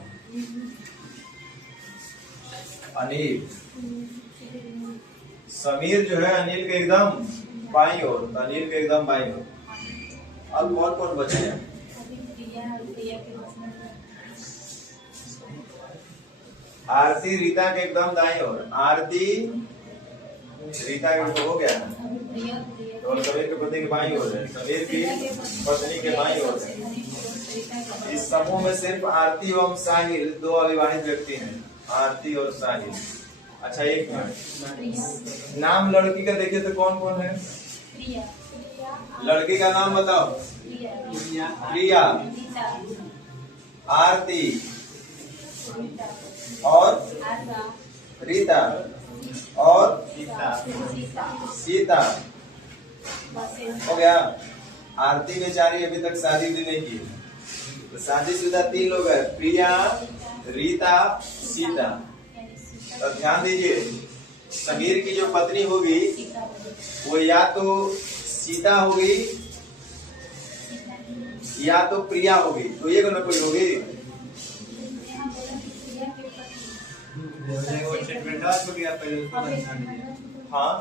अनिल समीर जो है अनिल के एकदम बाईं ओर, अनिल के एकदम बाईं ओर। अब कौन कौन बचे हैं? आरती रीता के एकदम दाईं ओर। आरती रीता के हो गया और समीर के पति के बाईं ओर है, समीर की पत्नी के बाईं ओर है। इस समूह में सिर्फ आरती एवं साहिल दो अविवाहित व्यक्ति हैं। आरती और साहिल। अच्छा एक मिनट, नाम लड़की का देखिए तो कौन कौन है? लड़की का नाम बताओ। प्रिया, आरती और रीता और सीता। हो गया। आरती बेचारी अभी तक शादी भी नहीं की, तो शादीशुदा 3 लोग है, प्रिया, रीता, सीता। तो ध्यान दीजिए, समीर की जो पत्नी होगी वो या तो सीता होगी या तो प्रिया होगी, तो ये कोई कोई होगी। हाँ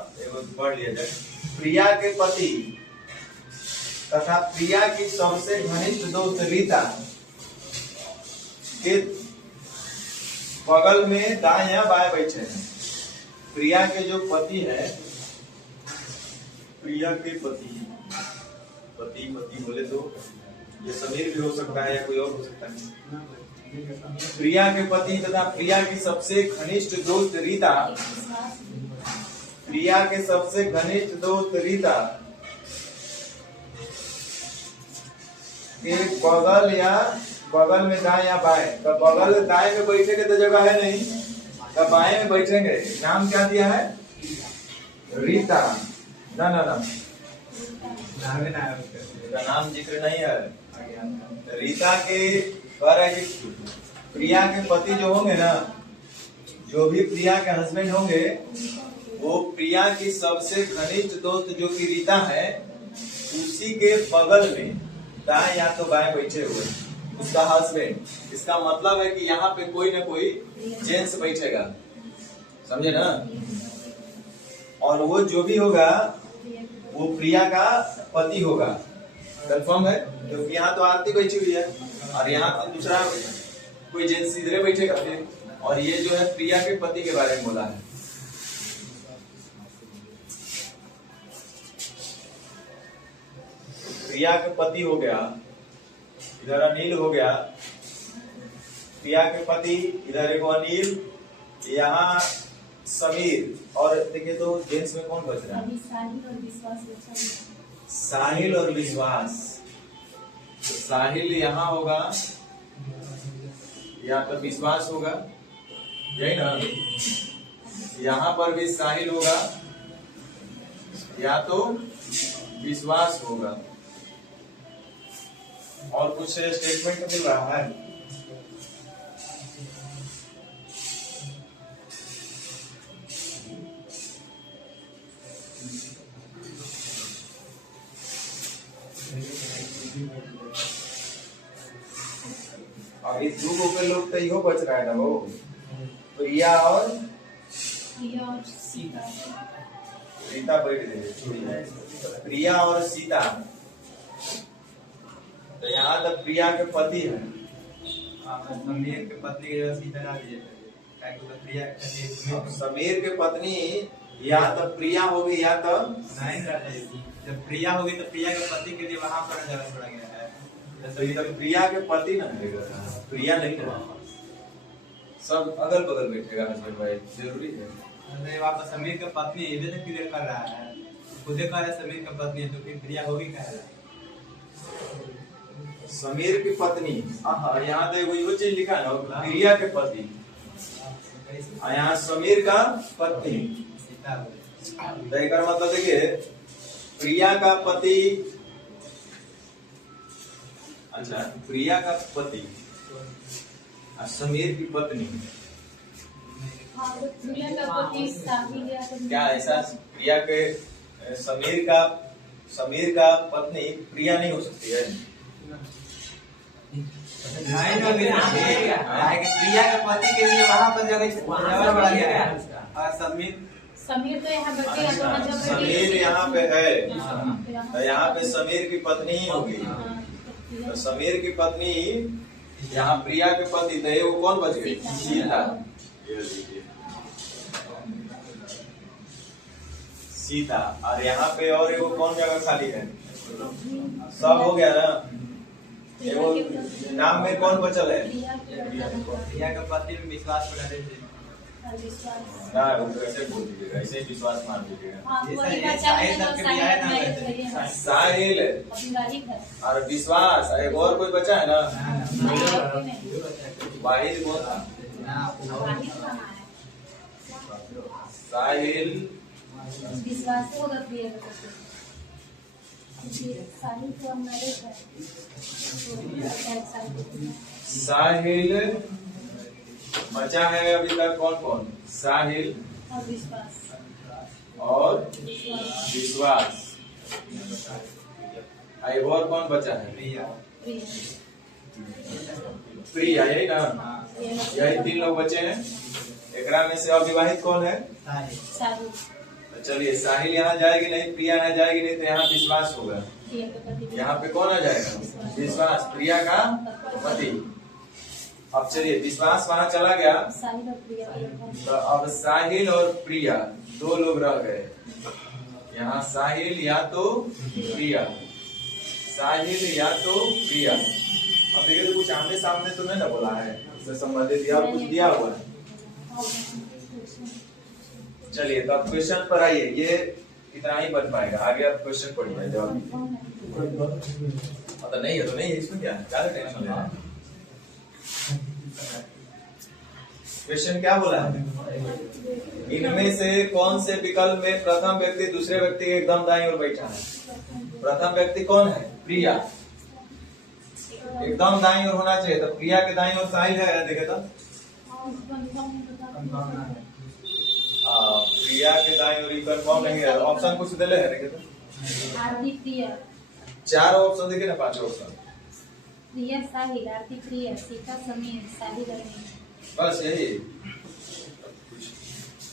पढ़ लिया जाए। प्रिया के पति तथा प्रिया की सबसे घनिष्ठ दोस्त रीता के बगल में दाएं या बाएं बैठे हैं। प्रिया के जो पति है, प्रिया के पति बोले तो ये समीर भी हो सकता है या कोई और हो सकता है। प्रिया के पति तथा प्रिया की सबसे घनिष्ठ दोस्त रीता प्रिया के सबसे घनिष्ठ दोस्त रीता के बगल या बगल में दाएं या बाएं, तो बगल दाएं में बैठेंगे तो जगह है नहीं, तो बाएं में बैठेंगे। नाम क्या दिया है? रीता। ना ना ना, नाम ही ना है उसका। उसका नाम जिक्र नहीं है। रीता के कह रहा है कि प्रिया के पति जो होंगे ना, जो भी प्रिया के हस्बैंड होंगे, वो प्रिया की सबसे घनिष्ठ दोस्त जो कि रीता है, उसी के बगल में दाएं या तो बाएं बैठे हुए उसका हस्बैंड। इसका मतलब है कि यहाँ पे कोई ना कोई जेंट्स बैठेगा, समझे ना? और वो जो भी होगा वो प्रिया का पति होगा, कंफर्म है? क्योंकि यहाँ तो आरती बैठी हुई है और यहाँ तो दूसरा कोई जेंट्स इधर बैठेगा फिर। और ये जो है प्रिया के पति के बारे में बोला है। प्रिया के पति हो गया, इधर अनिल हो गया। प्रिया के पति इधर एक अनिल, यहाँ समीर। और देखिए तो जेंट्स में कौन बच रहा है? अभी साहिल और विश्वास बचा है। साहिल और विश्वास। तो साहिल यहाँ होगा या तो विश्वास होगा, यही ना? यहाँ पर भी साहिल होगा या तो विश्वास होगा। और कुछ स्टेटमेंट मिल रहा है? और इस दो गो के लोग तो इहो बच रहा है ना, वो प्रिया और प्रिया और सीता। सीता बैठ गए। प्रिया और सीता, तो यहाँ तक प्रिया के पति है। समीर के पत्नी के जगह सीता डाल दीजिए, ताकि तो प्रिया अब समीर के पत्नी या तो प्रिया होगी या तो नहीं डाल दीजिए। जब प्रिया होगी तो प्रिया के पति के लिए वहां पर जगह छोड़ा गया है। तो इधर प्रिया के पति ना रहेगा, प्रिया नहीं ना, सब अगल बगल बैठेगा हस्बैंड वाइफ, जरूरी है। अरे वहाँ पर समीर के पत्नी इधर से क्लियर कर रहा है, खुदे कह रहा है समीर के पत्नी है, तो फिर प्रिया होगी कह रहा है। समीर की पत्नी, यहाँ तो वो चीज लिखा है ना, प्रिया के पति, यहाँ समीर का पत्नी। सीता तो एक मतलब देखिए, प्रिया का पति, अच्छा प्रिया का पति और समीर की पत्नी, हाँ, वो प्रिया का पति साहिल या तो क्या ऐसा? प्रिया के समीर का पत्नी प्रिया नहीं हो सकती है? नहीं ना प्रिया के पति के लिए वहां पर जगह छोड़ा गया है। और समीर तो यहाँ बैठेगा तो मतलब समीर यहाँ पे है, तो यहाँ पे समीर की पत्नी ही होगी। तो समीर की पत्नी यहाँ प्रिया के पति, तो वो कौन बच गई? सीता। सीता। और यहाँ पे और एगो कौन जगह खाली है? सब हो गया ना? एगो नाम में कौन बचल है? प्रिया के पति में विश्वास को डाल दीजिए। ना वो कैसे बोल दीजिएगा, ऐसे ही विश्वास मान दीजिएगा। साहिल और विश्वास, एक और कोई बचा है ना? वाहिद कौन था? साहिल, विश्वास होगा प्रिया का पति। साहिल तो हम मैरिज है। साहिल बचा है अभी तक कौन कौन? साहिल और विश्वास। और विश्वास। एक और कौन बचा है? प्रिया। प्रिया, यही ना? यही तीन लोग बचे हैं। एकरा में से अविवाहित कौन है? साहिल। तो चलिए, साहिल यहाँ जाएगी नहीं, प्रिया यहाँ जाएगी नहीं, तो यहाँ विश्वास होगा। यहाँ पे कौन आ जाएगा? विश्वास, प्रिया का पति। अब चलिए, विश्वास वहां चला गया, साहिल और प्रिया। तो अब साहिल और प्रिया दो लोग रह गए। यहाँ साहिल या तो प्रिया, साहिल या तो प्रिया। अब देखिए, तो कुछ आमने सामने तो नहीं ना बोला है, उससे संबंधित या कुछ दिया हुआ है। चलिए तो अब क्वेश्चन पर आइए, ये इतना ही बन पाएगा, आगे आप क्वेश्चन पढ़िए जवाब। तो नहीं है तो नहीं है, इसमें क्या है, ज्यादा टेंशन लेना है। क्वेश्चन क्या बोला है, इनमें से कौन से विकल्प में प्रथम व्यक्ति दूसरे व्यक्ति के एकदम दाईं ओर बैठा है। प्रथम व्यक्ति कौन है, प्रिया, एकदम दाईं ओर होना चाहिए, तो प्रिया के दाईं ओर साहिल है, देखे तो प्रिया के दाईं ओर कंफर्म नहीं है, ऑप्शन कुछ दिले है, देखे तो आरती प्रिया, चार ऑप्शन देखे ना, पांच ऑप्शन, प्रिया साहिल, आरती प्रिया, सीता समीर, साहिल अरविंद। बस यही।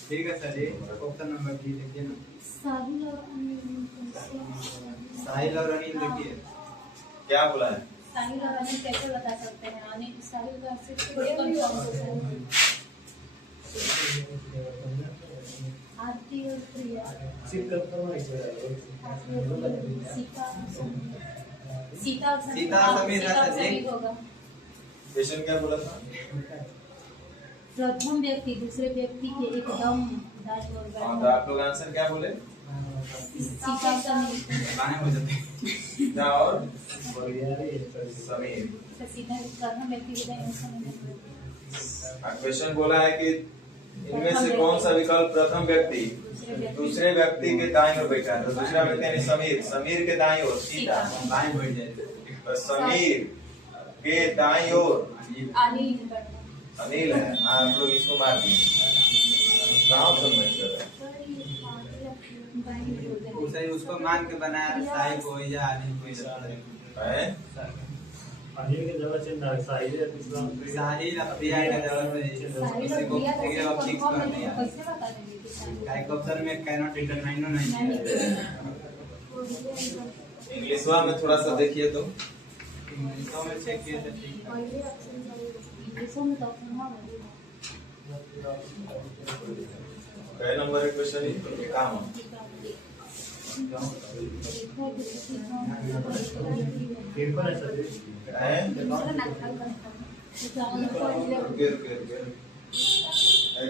ठीक है सर, ये ऑप्शन नंबर डी लिखिए ना। साहिल और अनिल, साहिल और अनिल लिखिए। क्या बोला है, साहिल और अनिल कैसे बता सकते हैं, अनिल साहिल का सिर्फ थोड़ी कंफर्म होता है। आरती और प्रिया, सीता सीता और समीर है सर, समीर होगा। क्वेश्चन क्या बोला था, प्रथम व्यक्ति दूसरे व्यक्ति के एकदम दाईं ओर हाँ, तो बैठा। आप लोग आंसर क्या बोले, सीता समीर, गाने हो जाते हैं। सीता और समीर। तो सीता प्रथम व्यक्ति के दाईं ओर समीर। क्वेश्चन बोला है कि इनमें से कौन सा विकल्प प्रथम व्यक्ति दूसरे व्यक्ति के दाईं ओर बैठा है, तो दूसरा व्यक्ति यानी समीर, समीर के दाईं ओर सीता, दाएं बैठ जाए। तो समीर के दाईं ओर अनिल बैठा। अनिल है, आप लोग इसको मार दिए, कहाँ समझ कर उसे उसको मान के बनाया, साहिल को या अनिल को है। अनिल के जगह से साहिल है, दूसरा साहिल अब प्रिया का जगह से साहिल उसी और को प्रिया फिगर कैसे अब फिक्स कंफर्म कर नहीं दिया। है, कैसे बता देंगे कि साहिल? काय ऑप्शन में कैनॉट डिटरमाइन नहीं है। इंग्लिशवा में थोड़ा सा देखिए तो, इंग्लिशों में चेक किए तो ठीक है। इंग्लिशों में तो ऑप्शन हाँ है। कई नंबर है क्वेश्चन, ये काम पेपर है सर, है। दूसरा नाटक रुकिए, रुकिए, रुकिए।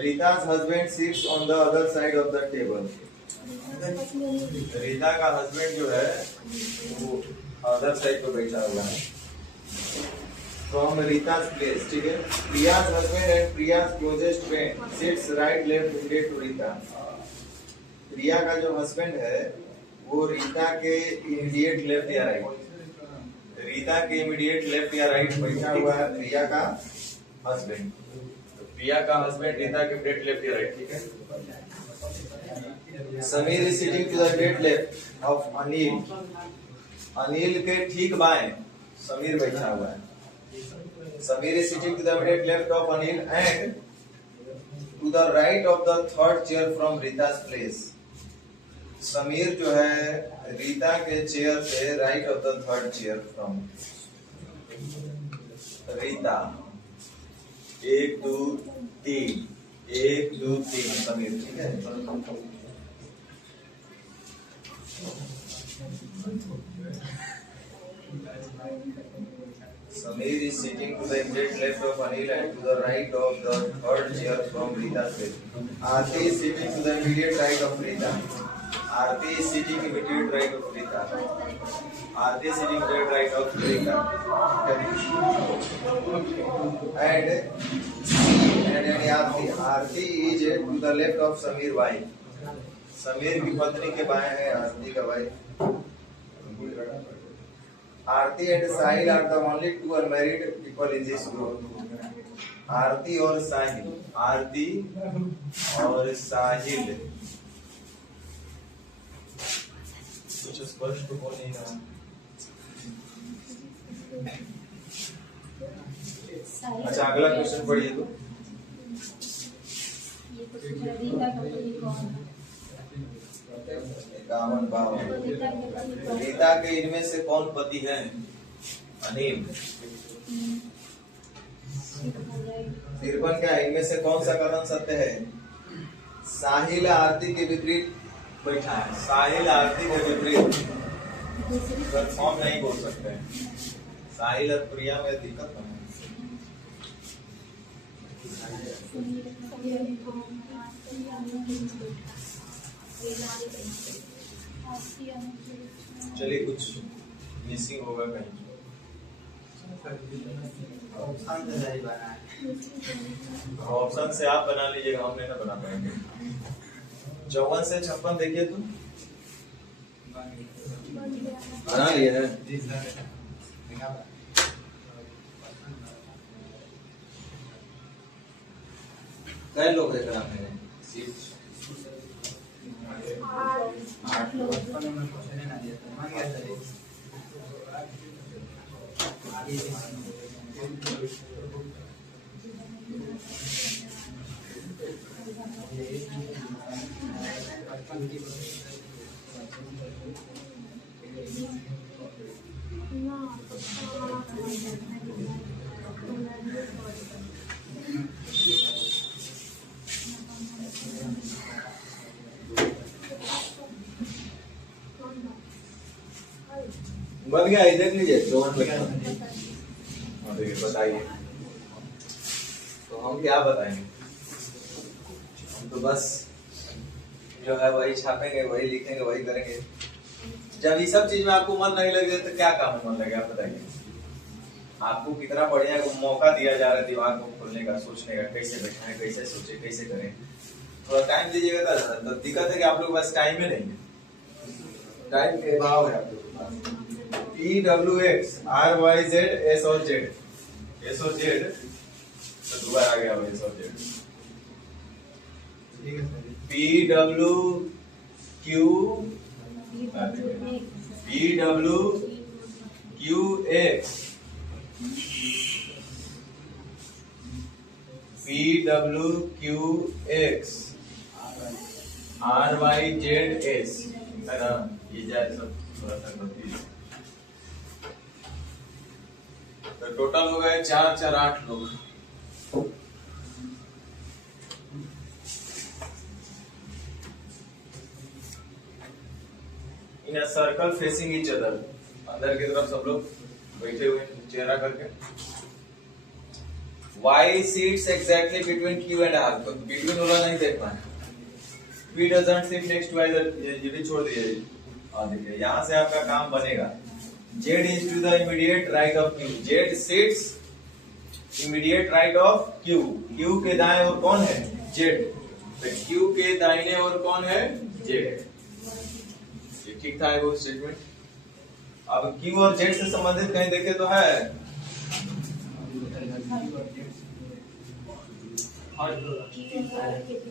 Rita's husband sits on the other side of the table. Rita का हस्बैंड जो है वो अदर साइड पर बैठा हुआ है। From Rita's place, ठीक है। Priya's husband and Priya's closest friend sits right left immediate to Rita. प्रिया का जो हस्बैंड है वो रीता के इमीडिएट लेफ्ट या राइट, रीता के इमीडिएट लेफ्ट या राइट बैठा हुआ है प्रिया का हस्बैंड। तो प्रिया का हस्बैंड रीता के इमीडिएट लेफ्ट या राइट, ठीक है। Samir is sitting to the immediate left of Anil, Anil के ठीक बाएं समीर बैठा हुआ है। Samir is sitting to the immediate left of Anil and to the right of the third chair from Rita's place. Samir जो है रीता के चेयर से right of the third chair from Rita. 1 2 3, 1 2 3 Samir, ठीक है। Samir is sitting to the immediate left of Anil and to the right of the third chair from Rita's place. Aarti is sitting to the immediate right of Rita. Aarti is sitting immediate right of Rita. Aarti is sitting immediate right of Rita. And Aarti is to the left of Samir wife. Sameer की पत्नी के बाएं है आरती का wife. Aarti and Sahil are the only 2 unmarried people in this group. Aarti और साहिल, आरती और साहिल कुछ स्पष्ट हो नहीं रहा। अच्छा अगला क्वेश्चन पढ़िए तो। ये तो रीता का पति कौन है? 51 52। रीता के इनमें से कौन पति है? अनिल। 53 क्या है? इनमें से कौन सा कथन सत्य है? साहिल आरती के विपरीत बैठा है। साहिल आरती के विपरीत कंफर्म नहीं बोल सकते। साहिल और प्रिया में दिक्कत नहीं। चलिए कुछ मिसिंग होगा कहीं। ऑप्शन से आप बना लीजिएगा, हम नहीं ना बना पाएंगे। 54 से 56 देखिए तुम बना लिए है। कई लोग देख रहे हैं आपने? 8 लोग। बन गया, ये देख लीजिए 54 देखिए बताइए। तो हम क्या बताएंगे, हम तो बस जो है वही छापेंगे, वही लिखेंगे, वही करेंगे। जब ये सब चीज में आपको मन नहीं लगे तो क्या काम में मन लगे आप बताइए। आपको कितना बढ़िया मौका दिया जा रहा है दिमाग को खोलने का, सोचने का, कैसे बैठाएं, कैसे सोचे, कैसे करें। थोड़ा टाइम दीजिएगा तो दिक्कत है कि आप लोग बस टाइम ही नहीं है, टाइम के अभाव है आप लोग के पास। PWX RYZ S और Z, S और Z तो दोबारा आ गया S और Z। PWQX RYZ S है ना, ये जाए सब थोड़ा सा गलती है। तो टोटल हो गए 4 4 8 लोग। In a circle facing each other, अंदर की तरफ सब लोग बैठे हुए चेहरा करके। Y sits exactly between Q and R, तो between वाला नहीं देखना है। P doesn't sit next to either, ये भी छोड़ दीजिए। हाँ देखिए यहाँ से आपका काम बनेगा। Z is to the immediate right of Q, Z sits immediate right of Q, Q के दाएं ओर कौन है? Z, तो Q के दाहिने ओर कौन है? Z। ये ठीक था वो स्टेटमेंट। अब Q और Z से संबंधित कहीं देखे तो है?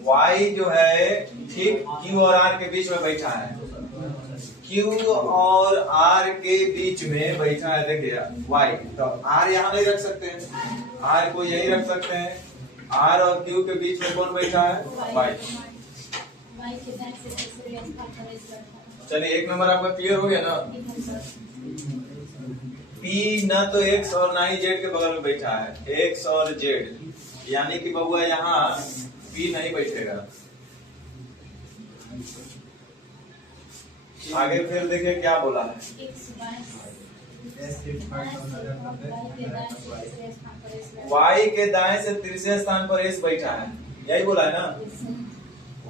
Y जो है ठीक Q और R के बीच में बैठा है, Q और R के बीच में बैठा है। देखिए Y, तो R यहाँ नहीं रख सकते हैं, R को यही रख सकते हैं। R और Q के बीच में कौन बैठा है? Y। चलिए एक नंबर आपका क्लियर हो गया ना। P ना तो X और ना ही Z के बगल में बैठा है, X और Z, यानी कि बबुआ यहाँ P नहीं बैठेगा। आगे फिर देखिए क्या बोला है। Y के दाएं से तीसरे स्थान पर S बैठा है, यही बोला है ना।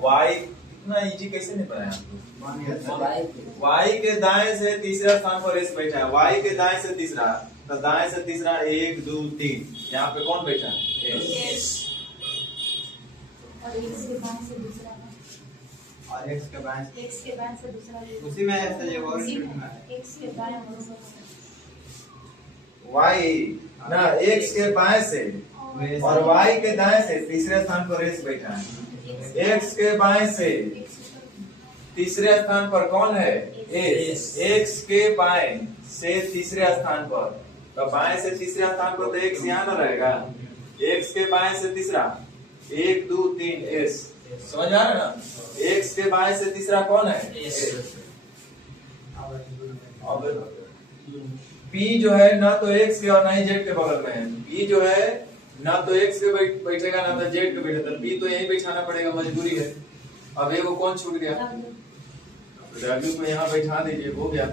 Y इतना इजी कैसे नहीं बनाया? Y के दाएं से तीसरा स्थान पर S बैठा है, Y के दाएं से तीसरा, तो दाएं से तीसरा 1 2 3, यहाँ पे कौन बैठा है? S। और X के बाएं से दूसरा, और X के बाएं से दूसरा, उसी में ऐसा ये और X के बाएं Y ना X के बाएं से और Y के दाएं से तीसरे स्थान पर S बैठा है। X के बाएं से तीसरे स्थान पर कौन है? S। X के बाएं से तीसरे स्थान पर, तो बाएं से तीसरे स्थान पर तो X यहाँ ना रहेगा। X के बाएं से तीसरा 1 2 3 S, समझ आ रहा है ना। X के बाएं से तीसरा कौन है? S। अब P जो है ना तो X के और ना ही Z के बगल में है। P जो है ना तो X के बैठेगा ना तो Z के बैठेगा, P तो यही बैठाना पड़ेगा, मजबूरी है। अब वो कौन छूट गया? W को यहाँ बैठा दीजिए, हो गया।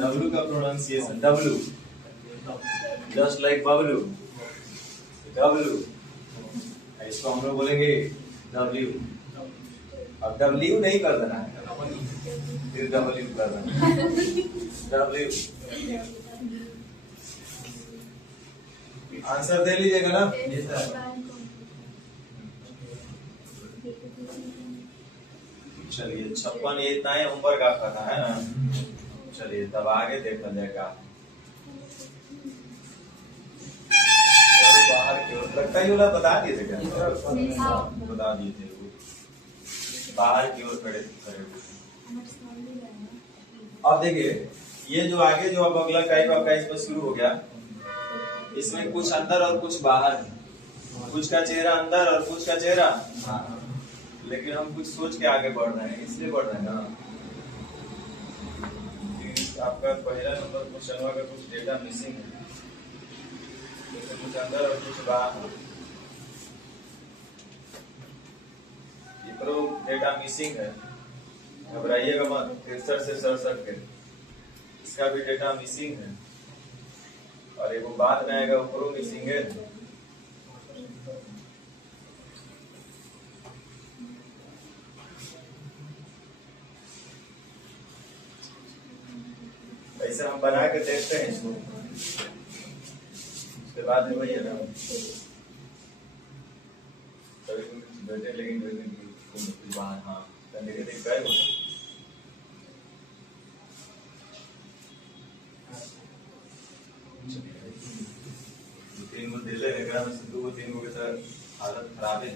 W का pronunciation W, just like Bablu, W। इसको हम लोग बोलेंगे W। अब W नहीं कर देना है, फिर W कर देना W। आंसर दे लीजिएगा ना। चलिए 56 ये इतना ही होमवर्क आपका था, है ना। चलिए तब आगे देखा जाएगा। बाहर की ओर लगता है बता दिए थे क्या? बता दिए थे बाहर की ओर खड़े खड़े। अब देखिए ये जो आगे जो अब अगला टाइप आपका इसमें शुरू हो गया, इसमें कुछ अंदर और कुछ बाहर है। कुछ का चेहरा अंदर और कुछ का चेहरा, लेकिन हम कुछ सोच के आगे बढ़ रहे हैं, इसलिए बढ़ रहे हैं ना। आपका पहला नंबर क्वेश्चन का कुछ डेटा मिसिंग है, जैसे कुछ अंदर और कुछ बाहर। ये तो डेटा मिसिंग है, घबराइएगा मत। 63 से 67 के इसका भी डेटा मिसिंग है, और एक बाद में आएगा ऊपर मिसिंग है। ऐसे हम बना के देखते हैं इसको, उसके बाद में वही है ना। बैठे लेकिन बाहर, हाँ देख गए हो। 3 गो दिले एकरा में से 2 गो 3 गो के साथ हालत खराब है।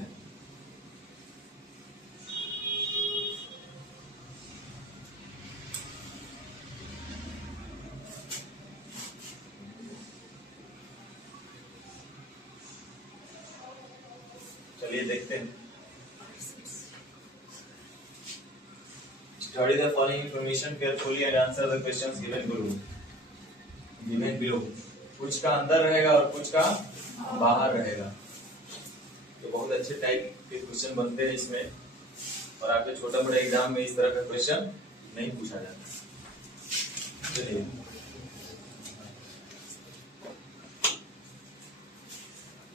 चलिए देखते हैं। Study the following information carefully and answer the questions given below. कुछ का अंदर रहेगा और कुछ का बाहर रहेगा। तो बहुत अच्छे टाइप के क्वेश्चन बनते हैं इसमें, और आपके छोटा बड़ा एग्जाम में इस तरह का क्वेश्चन नहीं पूछा जाता। चलिए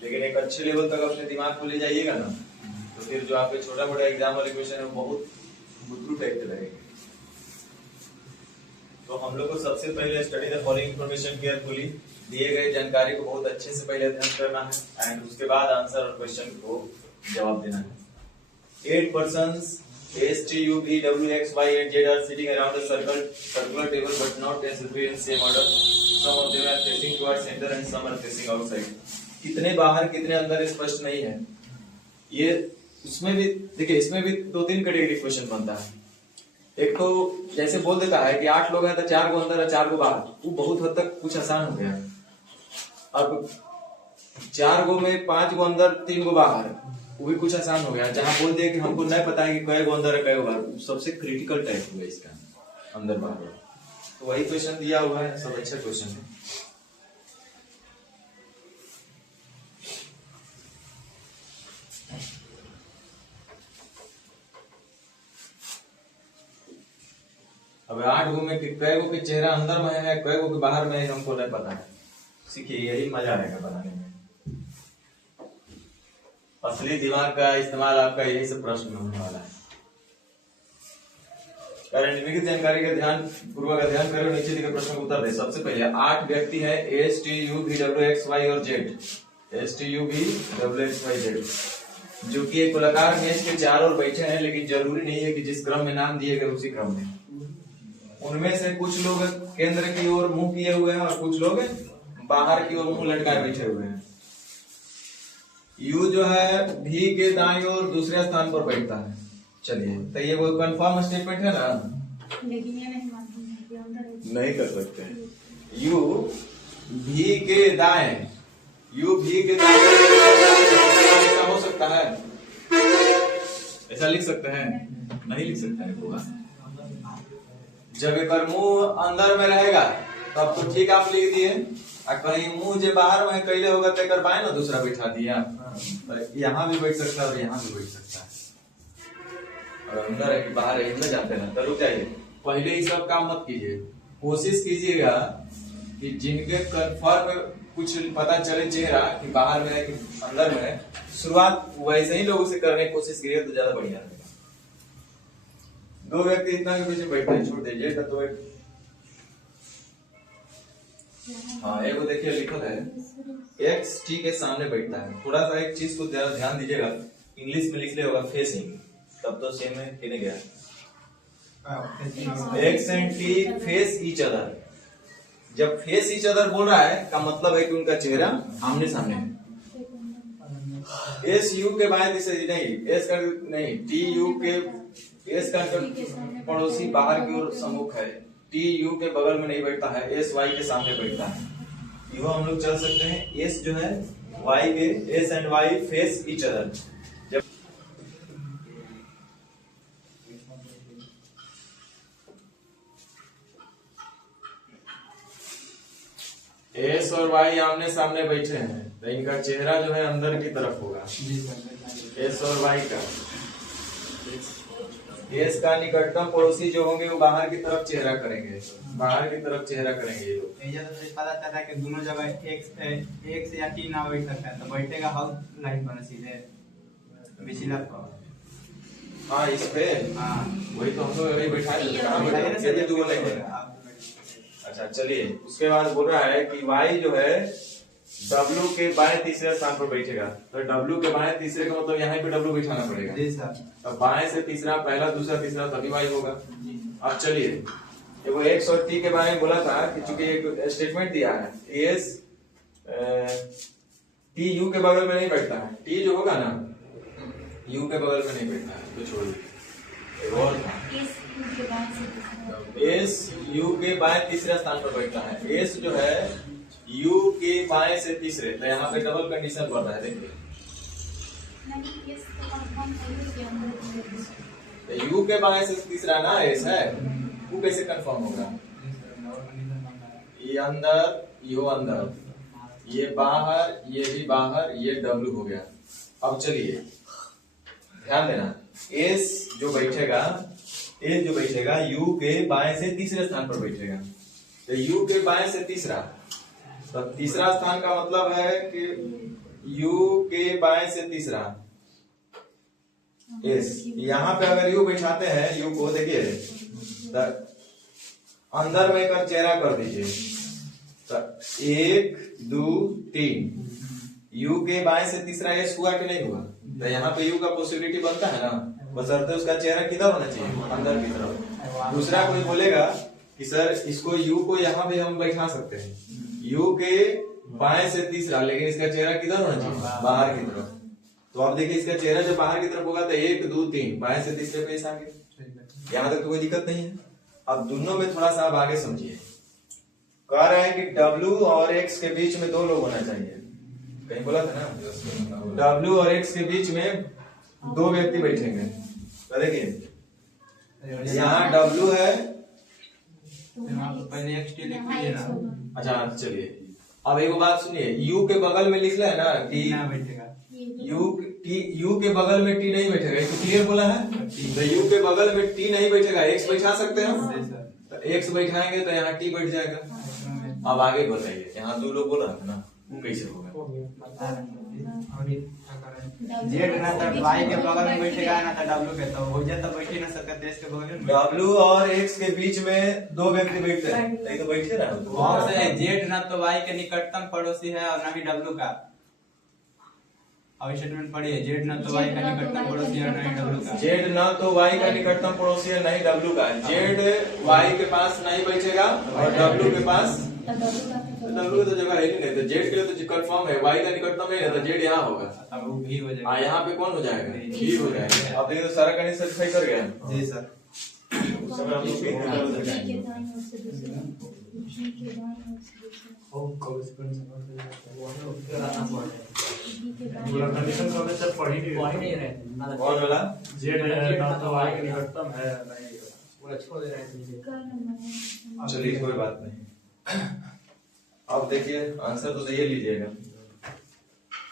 लेकिन एक अच्छे लेवल तक अपने दिमाग को ले जाइएगा ना, तो फिर जो आपके छोटा बड़ा एग्जाम वाले क्वेश्चन है वो बहुत बुद्धू टाइप के लगेंगे। तो हम लोग को सबसे पहले study the following information carefully, दिए गए जानकारी को बहुत अच्छे से पहले अध्ययन करना है, एंड उसके बाद आंसर और क्वेश्चन को जवाब देना है। 8 persons S T U V W X Y and Z are sitting around a circular table but not necessarily in same order. Some of them are facing towards center and some are facing outside. कितने बाहर कितने अंदर स्पष्ट नहीं है। ये उसमें भी देखिए, इसमें भी 2-3 कैटेगरी क्वेश्चन बनता है। एक तो जैसे बोल देता है कि 8 लोग हैं तो 4 गो अंदर और 4 गो बाहर, वो बहुत हद तक कुछ आसान हो गया। अब 4 गो में 5 गो अंदर 3 गो बाहर, वो भी कुछ आसान हो गया। जहां बोल दिया कि हमको नहीं पता है कि कै गो अंदर है कै गो बाहर, सबसे क्रिटिकल टाइप हुआ इसका अंदर बाहर। तो वही क्वेश्चन दिया हुआ है, सब अच्छा क्वेश्चन है। अब 8 गो में कै गो के चेहरा अंदर में है, कै गो के बाहर में है, हमको नहीं पता है। सीखिए, यही मजा रहेगा बनाने में। असली दिमाग का इस्तेमाल आपका यही सब प्रश्न में होने वाला है। निम्नलिखित जानकारी का ध्यान पूर्वक अध्ययन करें, नीचे दिए प्रश्न को उत्तर दे। सबसे पहले 8 व्यक्ति है, S T U V W X Y और Z, S T U V W X Y Z, जो कि एक गोलाकार मेज के चारों ओर बैठे हैं, लेकिन जरूरी नहीं है कि जिस क्रम में नाम दिए गए उसी क्रम में। उनमें से कुछ लोग केंद्र की ओर मुंह किए हुए हैं और कुछ लोग बाहर की ओर मुंह लटकाए बैठे हुए हैं। यू जो है भी के दाईं ओर दूसरे स्थान पर बैठता है। चलिए, तो ये वो कंफर्म स्टेटमेंट है ना, लेकिन ये नहीं मानते हैं कि अंदर है। नहीं कर सकते। यू भी के दाएं, यू भी के दाएं ऐसा हो सकता है? ऐसा लिख सकते हैं? नहीं लिख सकते हैं होगा। जब एक मुंह अंदर में रहेगा तब तो ठीक आप लिख दिए, और कहीं मुंह जो बाहर में कैले होगा तो एक बाएं ना दूसरा बैठा दिया, यहाँ भी बैठ सकता है और यहाँ भी बैठ सकता है। और अंदर है कि बाहर है, इसमें जाते ना तो रुक जाइए, पहले ही सब काम मत कीजिए। कोशिश कीजिएगा कि जिनके कन्फर्म कुछ पता चले चेहरा कि बाहर में है कि अंदर में है, शुरुआत वैसे ही लोगों से करने की कोशिश कीजिए तो ज्यादा बढ़िया रहेगा। दो व्यक्ति इतना के बीच में बैठते हैं, छोड़ दीजिए तो एक, हाँ एक देखिए लिखल है एक्स टी के सामने बैठता है। थोड़ा सा एक चीज को ध्यान दीजिएगा, इंग्लिश में लिख ले होगा फेसिंग, तब तो सेम है कि नहीं गया। X and T face each other. जब फेस ईच अदर बोल रहा है का मतलब है कि उनका चेहरा आमने सामने है। एस यू के बाएं तीसरे नहीं, एस का नहीं, टी यू के, एस का पड़ोसी बाहर की ओर सम्मुख है, टी यू के बगल में नहीं बैठता है, एस वाई के सामने बैठता है। यो हम लोग चल सकते हैं, एस जो है वाई के, S and Y face each other. जब एस और वाई आमने सामने बैठे हैं तो इनका चेहरा जो है अंदर की तरफ होगा। एस और वाई का, एस का निकटतम पड़ोसी जो होंगे वो बाहर की तरफ चेहरा करेंगे, बाहर की तरफ चेहरा करेंगे ये लोग। तो पता चलता है कि दोनों जगह एक्स या टी ना बैठ सकता है, तो बैठेगा हाउस लाइन पर सीधे बिचला। हाँ इस पे, हाँ वही तो हम लोग अभी बैठाए, कहाँ बैठाए ना, दो लाइन है। अच्छा चलिए, उसके बाद बोल रहा है कि वाई जो है W के बाएं तीसरे स्थान पर बैठेगा, तो W के बाएं तीसरे का मतलब यहाँ पे W बैठाना पड़ेगा। जी सर। तो बाएं से तीसरा, पहला दूसरा तीसरा तभी वाई होगा। अब चलिए, देखो एक्स और टी के बारे में बोला था कि चूंकि एक स्टेटमेंट दिया है, एस टी यू के बगल में नहीं बैठता है, टी जो होगा ना यू के बगल में नहीं बैठता है, तो छोड़िए। और एस यू के बाएं तीसरे स्थान पर बैठता है, एस जो है यू के बाएं से तीसरे, तो यहाँ पे डबल कंडीशन बढ़ रहा है, देखिए तो यू के बाएं से तीसरा ना एस है, वो कैसे कंफर्म होगा? ये अंदर, यो अंदर, ये बाहर, ये भी बाहर, ये डब्ल्यू हो गया। अब चलिए ध्यान देना, एस जो बैठेगा, एस जो बैठेगा यू के बाएं से तीसरे स्थान पर बैठेगा, तो यू के बाएं से तीसरा, तो तीसरा स्थान का मतलब है कि यू के बाएं से तीसरा एस। यहाँ पे अगर यू बैठाते हैं, यू को देखिए अंदर में कर चेहरा कर दीजिए, तो 1 2 3, यू के बाएं से तीसरा एस हुआ कि नहीं हुआ? तो यहाँ पे यू का पॉसिबिलिटी बनता है ना, बशर्ते उसका चेहरा किधर होना चाहिए, अंदर की तरफ। दूसरा कोई बोलेगा कि सर इसको यू को यहाँ पे हम बैठा सकते हैं, यू के बाएं से तीसरा, लेकिन इसका चेहरा किधर होना चाहिए, बाहर की तरफ। तो आप देखिए इसका चेहरा जब बाहर की तरफ होगा तो 1 2 3 बाएं से तीसरे पे आगे, यहाँ तक तो कोई दिक्कत नहीं है। अब दोनों में थोड़ा सा आप आगे समझिए, कह रहा है कि W और X के बीच में 2 लोग होना चाहिए, कहीं बोला था ना, W और X के बीच में 2 व्यक्ति बैठेंगे। तो देखिए यहाँ W है, पहले एक्स टी लिख लीजिए ना। अच्छा चलिए अब एक बात सुनिए, U के बगल में लिख रहा है ना कि ना बैठेगा, यू के बगल में टी नहीं बैठेगा, तो क्लियर बोला है, तो यू के बगल में टी नहीं बैठेगा, एक्स बैठा सकते हैं, तो एक्स बैठाएंगे तो यहाँ टी बैठ जाएगा। अब आगे बताइए, यहाँ 2 लोग बोला है ना, वो कैसे होगा? जेड ना तो वाई के बगल में बैठेगा ना तो डब्ल्यू के, तो हो जाए तो बैठ ही ना सकता, देश के बगल में W और X के बीच में 2 व्यक्ति बैठते हैं, नहीं तो बैठे ना। बहुत से जेड ना तो वाई के निकटतम पड़ोसी है और ना ही डब्ल्यू का। अब स्टेटमेंट पढ़िए, जेड ना तो वाई का निकटतम पड़ोसी है और ना ही डब्ल्यू का। जेड ना तो वाई का निकटतम पड़ोसी है, नहीं डब्ल्यू का। जेड वाई के पास नहीं बैठेगा और डब्ल्यू के पास, डब्ल्यू तो जगह है ही नहीं, तो जेड के लिए तो कंफर्म है, वाई का निकटतम है, तो जेड यहाँ होगा, अब वो भी हो जाएगा। यहाँ पे कौन हो जाएगा? भी हो जाएगा। अब देखिए तो सारा कंडीशन सेटिस्फाई कर गया। जी सर। उस समय हम लोग के बाएं और उसके बीच में होम कॉरेस्पॉन्डेंस समझ में आता है वो कराना पड़ रहा है बी के बाएं पूरा कंडीशन का सब पढ़ ही पॉइंट नहीं नहीं रहे कौन वाला जेड है ना तो वाई के निकटतम है नहीं पूरा छोड़ दे रहे हैं नीचे का नंबर है। चलिए कोई बात नहीं। अब देखिए आंसर तो ये लीजिएगा।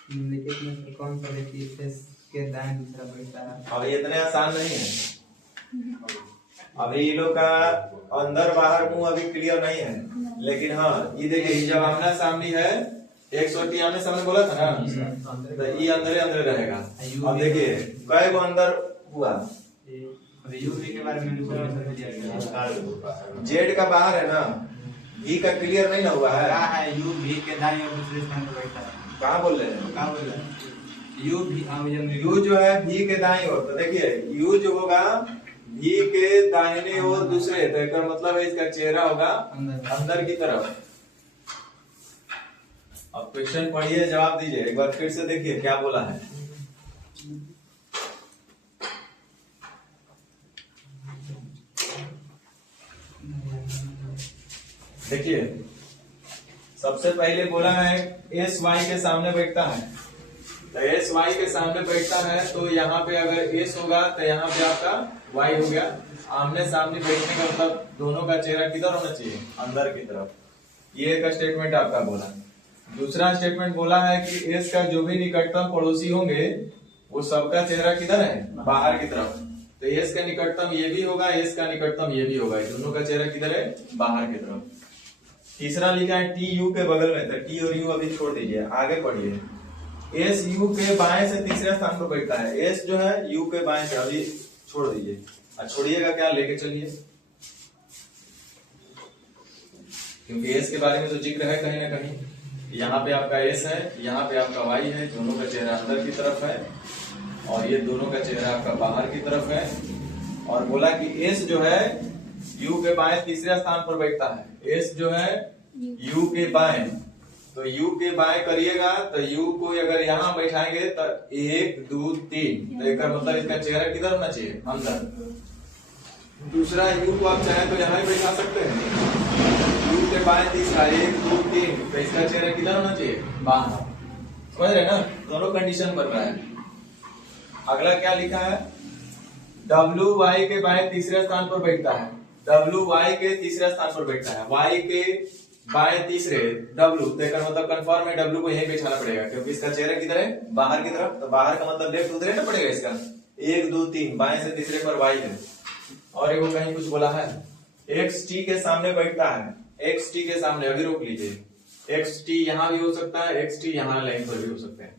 निम्नलिखित में से कौन सा व्यक्ति फेस के दाएं दूसरा बैठता है? अब ये इतने आसान नहीं है। अभी ये लोग का अंदर बाहर मुंह अभी क्लियर नहीं है, लेकिन हाँ ये देखिए जब आमना सामने है 180 आमने सामने बोला था ना, तो ये अंदर अंदर रहेगा। अब देखिए कई गो अंदर हुआ, अभी यूवी के बारे में इन्फॉर्मेशन दिया गया जेड का बाहर है ना, ई का क्लियर नहीं ना हुआ है। क्या है यू भी के दाएं और दूसरे स्थान पर बैठता है? कहाँ बोल रहे हैं? क्या बोल रहा है? यू भी यू जो है भी के दाईं ओर, तो देखिए यू जो होगा भी के दाहिने ओर दूसरे, तो इसका मतलब है इसका चेहरा होगा अंदर की तरफ। अब क्वेश्चन पढ़िए जवाब दीजिए, एक बार फिर से देखिए क्या बोला है। देखिए सबसे पहले बोला है एस वाई के सामने बैठता है, तो एस वाई के सामने बैठता है तो यहाँ पे अगर एस होगा तो यहाँ पे आपका वाई हो गया। आमने सामने बैठने का मतलब दोनों का चेहरा किधर होना चाहिए? अंदर की तरफ। ये एक स्टेटमेंट आपका बोला। दूसरा स्टेटमेंट बोला है कि एस का जो भी निकटतम पड़ोसी होंगे वो सबका चेहरा किधर है? बाहर की तरफ। तो एस का निकटतम ये भी होगा, एस का निकटतम ये भी होगा, दोनों का चेहरा किधर है? बाहर की तरफ। तीसरा लिखा है टी यू के बगल में, तो टी और यू अभी छोड़ दीजिए, आगे पढ़िए। एस यू के बाएं से तीसरे स्थान पर बैठता है। एस जो है यू के बाएं से, अभी छोड़ दीजिए। छोड़िएगा क्या, लेके चलिए, क्योंकि एस के बारे में तो जिक्र है कहीं ना कहीं। यहाँ पे आपका एस है, यहाँ पे आपका वाई है, दोनों का चेहरा अंदर की तरफ है और ये दोनों का चेहरा आपका बाहर की तरफ है। और बोला कि एस जो है यू के बाएं तीसरे स्थान पर बैठता है। एस जो है यू के बाएं, तो यू के बाएं करिएगा तो यू को अगर यहाँ बैठाएंगे तो 1 2 3, तो इसका मतलब इसका चेहरा किधर होना चाहिए? अंदर। दूसरा यू को आप चाहे तो यहाँ ही बैठा सकते हैं। यू के बाएं तीसरा 1 2 3, तो इसका चेहरा किधर होना चाहिए? बाहर। समझ रहे ना, दोनों कंडीशन बन रहा है। अगला क्या लिखा है? डब्ल्यू वाई के बाएं तीसरे स्थान पर बैठता है। डब्ल्यू वाई के तीसरे स्थान पर बैठता है। वाई के बाएं तीसरे डब्ल्यू, देखकर मतलब कंफर्म है डब्ल्यू को यहीं बैठाना पड़ेगा, क्योंकि इसका चेहरा किधर है? बाहर की तरफ। तो बाहर का मतलब लेफ्ट उधर ना पड़ेगा इसका। 1 2 3, बाएं से तीसरे पर वाई है। और एगो कहीं कुछ बोला है एक्स टी के सामने बैठता है। एक्स टी के सामने, अभी रोक लीजिए। एक्स टी यहाँ भी हो सकता है, एक्स टी यहाँ लाइन पर भी हो सकते हैं।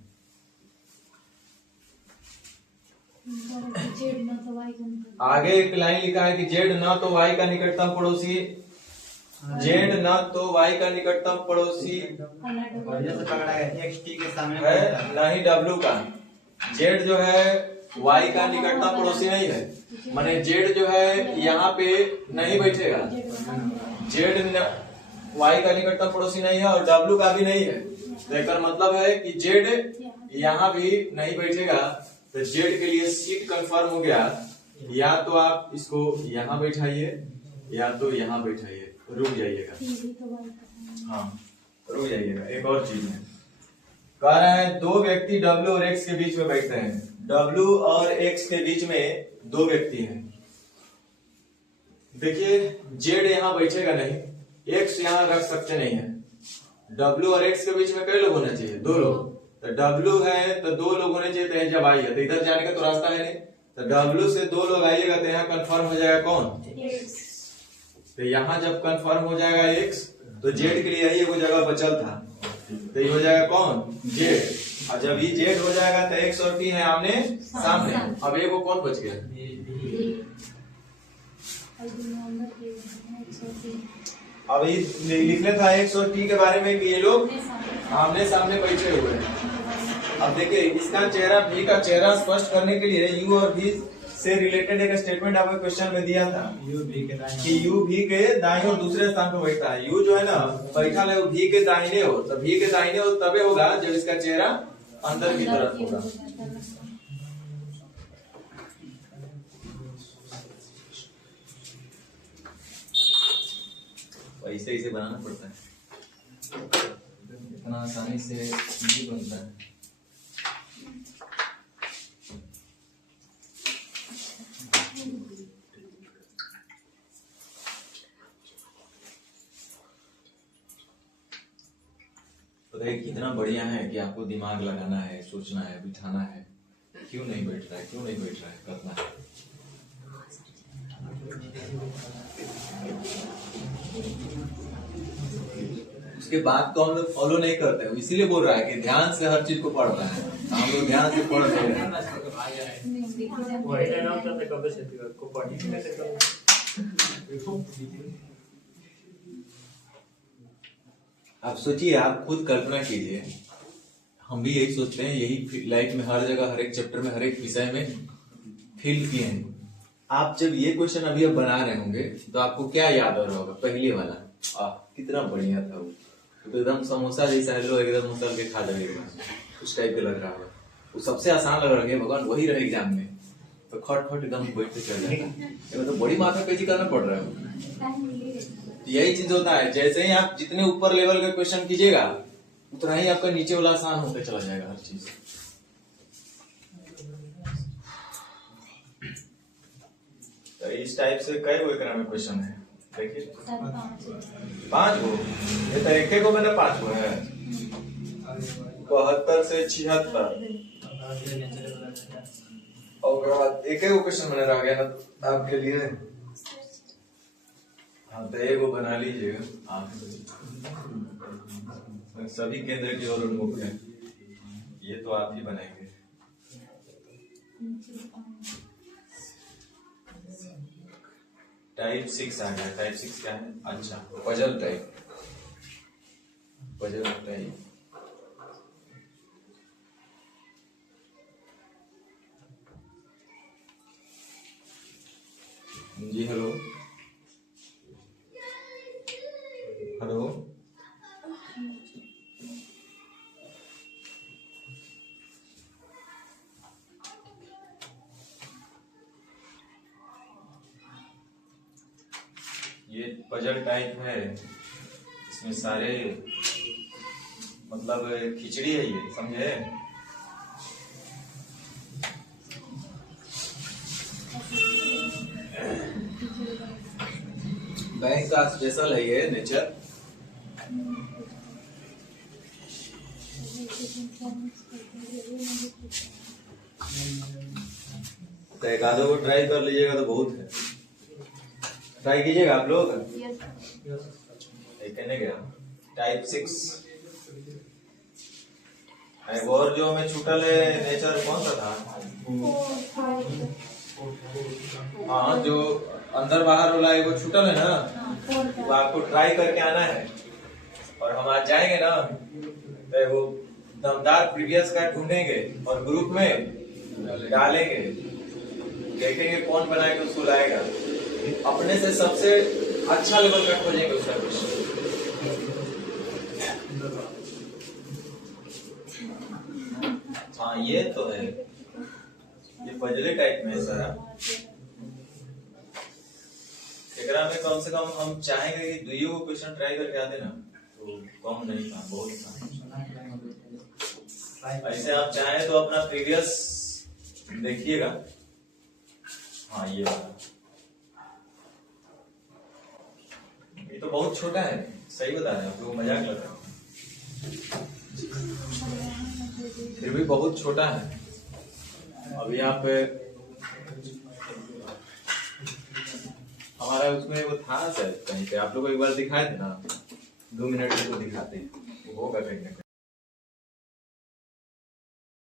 जेड ना तो वाई का निकटतम। आगे एक लाइन लिखा है कि जेड ना तो वाई का निकटतम पड़ोसी, जेड ना तो वाई का निकटतम पड़ोसी और जैसे पकड़ा गया एक्सटी के सामने है, बैठता है। ना ही डब्ल्यू का। जेड जो है वाई का निकटतम पड़ोसी नहीं है, माने जेड जो है यहाँ पे नहीं बैठेगा। जेड वाई का निकटतम पड़ोसी नहीं है और डब्ल्यू का भी नहीं है। देखकर मतलब है कि जेड यहाँ भी नहीं बैठेगा, तो जेड के लिए सीट कंफर्म हो गया। या तो आप इसको यहाँ बैठाइए या तो यहाँ बैठाइए। रुक जाइएगा, हाँ रुक जाइएगा। एक और चीज है, कह रहा है दो व्यक्ति डब्ल्यू और एक्स के बीच में बैठते हैं। डब्ल्यू और एक्स के बीच में दो व्यक्ति हैं। देखिए जेड यहाँ बैठेगा नहीं, एक्स यहाँ रख सकते नहीं है। डब्ल्यू और एक्स के बीच में कई लोग होने चाहिए? 2 लोग। तो डब्ल्यू है तो 2 लोग होने चाहिए। तो जब आई है तो इधर जाने का तो रास्ता है नहीं, तो डब्ल्यू से 2 लोग आइएगा तो यहाँ कंफर्म हो जाएगा कौन? तो यहाँ जब कंफर्म हो जाएगा एक्स, तो जेड के लिए यही एगो जगह बचल था, तो ये हो जाएगा कौन? जेड। और जब ये जेड हो जाएगा तो एक्स और टी है आमने सामने। अब एगो कौन बच गया? अब ये लिखने था एक्स और टी के बारे में कि ये लोग आमने सामने बैठे हुए हैं। अब देखिए इसका चेहरा, भी का चेहरा स्पष्ट करने के लिए यू और भी से रिलेटेड एक स्टेटमेंट आपको क्वेश्चन में दिया था कि यू भी के दाईं और दूसरे स्थान पर बैठता है। यू जो है ना बैठा है वो भी के दाहिने हो, तो भी के दाहिने हो तबे होगा जब इसका चेहरा अंदर की तरफ होगा। ऐसे ऐसे बनाना पड़ता है, इतना आसानी से नहीं बनता है। तो देखिए कितना बढ़िया है कि आपको दिमाग लगाना है, सोचना है, बिठाना है। क्यों नहीं बैठ रहा है, क्यों नहीं बैठ रहा है, करना है। उसके बाद तो हम लोग फॉलो नहीं करते हैं, इसीलिए बोल रहा है कि ध्यान से हर चीज को पढ़ता है। हम लोग ध्यान से पढ़ रहे हैं। वही लेना होता था कब से को पढ़ी नहीं कैसे करूं। आप सोचिए, आप खुद कल्पना कीजिए, हम भी यही सोचते हैं, यही लाइफ में हर जगह, हर एक चैप्टर में, हर एक विषय में फील किए हैं। आप जब ये क्वेश्चन अभी अब बना रहे होंगे तो आपको क्या याद आ रहा होगा? पहले वाला, कितना बढ़िया था वो, तो एकदम समोसा जैसा है, लोग एकदम उसल के खा जाएगा, उस टाइप के लग रहा होगा। वो सबसे आसान लग रहा है, भगवान वही रहे एग्जाम में तो खट खट एकदम बैठ के चल जाएगा। तो बड़ी माथा पेची करना पड़ रहा है। यही चीज होता है, जैसे ही आप जितने ऊपर लेवल के क्वेश्चन कीजिएगा उतना ही आपका नीचे वाला आसान होकर चला जाएगा हर चीज। तो इस टाइप से कई गो एकरा में क्वेश्चन है, देखिए 5 गो। ये तो एक को मैंने 5 गो है, 72 से 76 और एक क्वेश्चन मैंने रह गया ना आपके लिए। हाँ तो एक बना लीजिएगा आप, सभी केंद्र की ओर उन्मुख है, ये तो आप ही बनाएंगे। टाइप 6 आ गया। टाइप 6 क्या है? अच्छा, पजल टाइप। पजल टाइप जी। हेलो हेलो, ये पजल टाइप है, इसमें सारे मतलब खिचड़ी है ये, समझे? बैंक का स्पेशल है ये नेचर। तो एक आधे को ट्राई कर लीजिएगा तो बहुत है। ट्राई कीजिएगा आप लोग। कहने गया टाइप 6 एक और जो हमें छूटल है नेचर, कौन सा था? हाँ, जो अंदर बाहर वाला एक वो छूटल है ना, वो आपको ट्राई करके आना है। और हम आज जाएंगे ना तो वो दमदार प्रीवियस का ढूंढेंगे और ग्रुप में डालेंगे, देखेंगे कौन बना के उसको लाएगा। अपने से सबसे अच्छा लेवल का खोजेंगे उसका क्वेश्चन। हाँ ये तो है, ये पजले टाइप में है सारा। एकरा में कम से कम हम चाहेंगे कि दुइयों को क्वेश्चन ट्राई करके आते ना, तो कम नहीं था, बहुत था। ऐसे आप चाहें तो अपना प्रीवियस देखिएगा। हाँ ये वाला, ये तो बहुत छोटा है, सही बता रहे हैं आप लोग, मजाक लग रहा है, फिर भी बहुत छोटा है। अभी आप हमारा उसमें वो था शायद कहीं पे, आप लोग को एक बार दिखाए थे ना, 2 मिनट में तो दिखाते, वो होगा कहीं ना कहीं।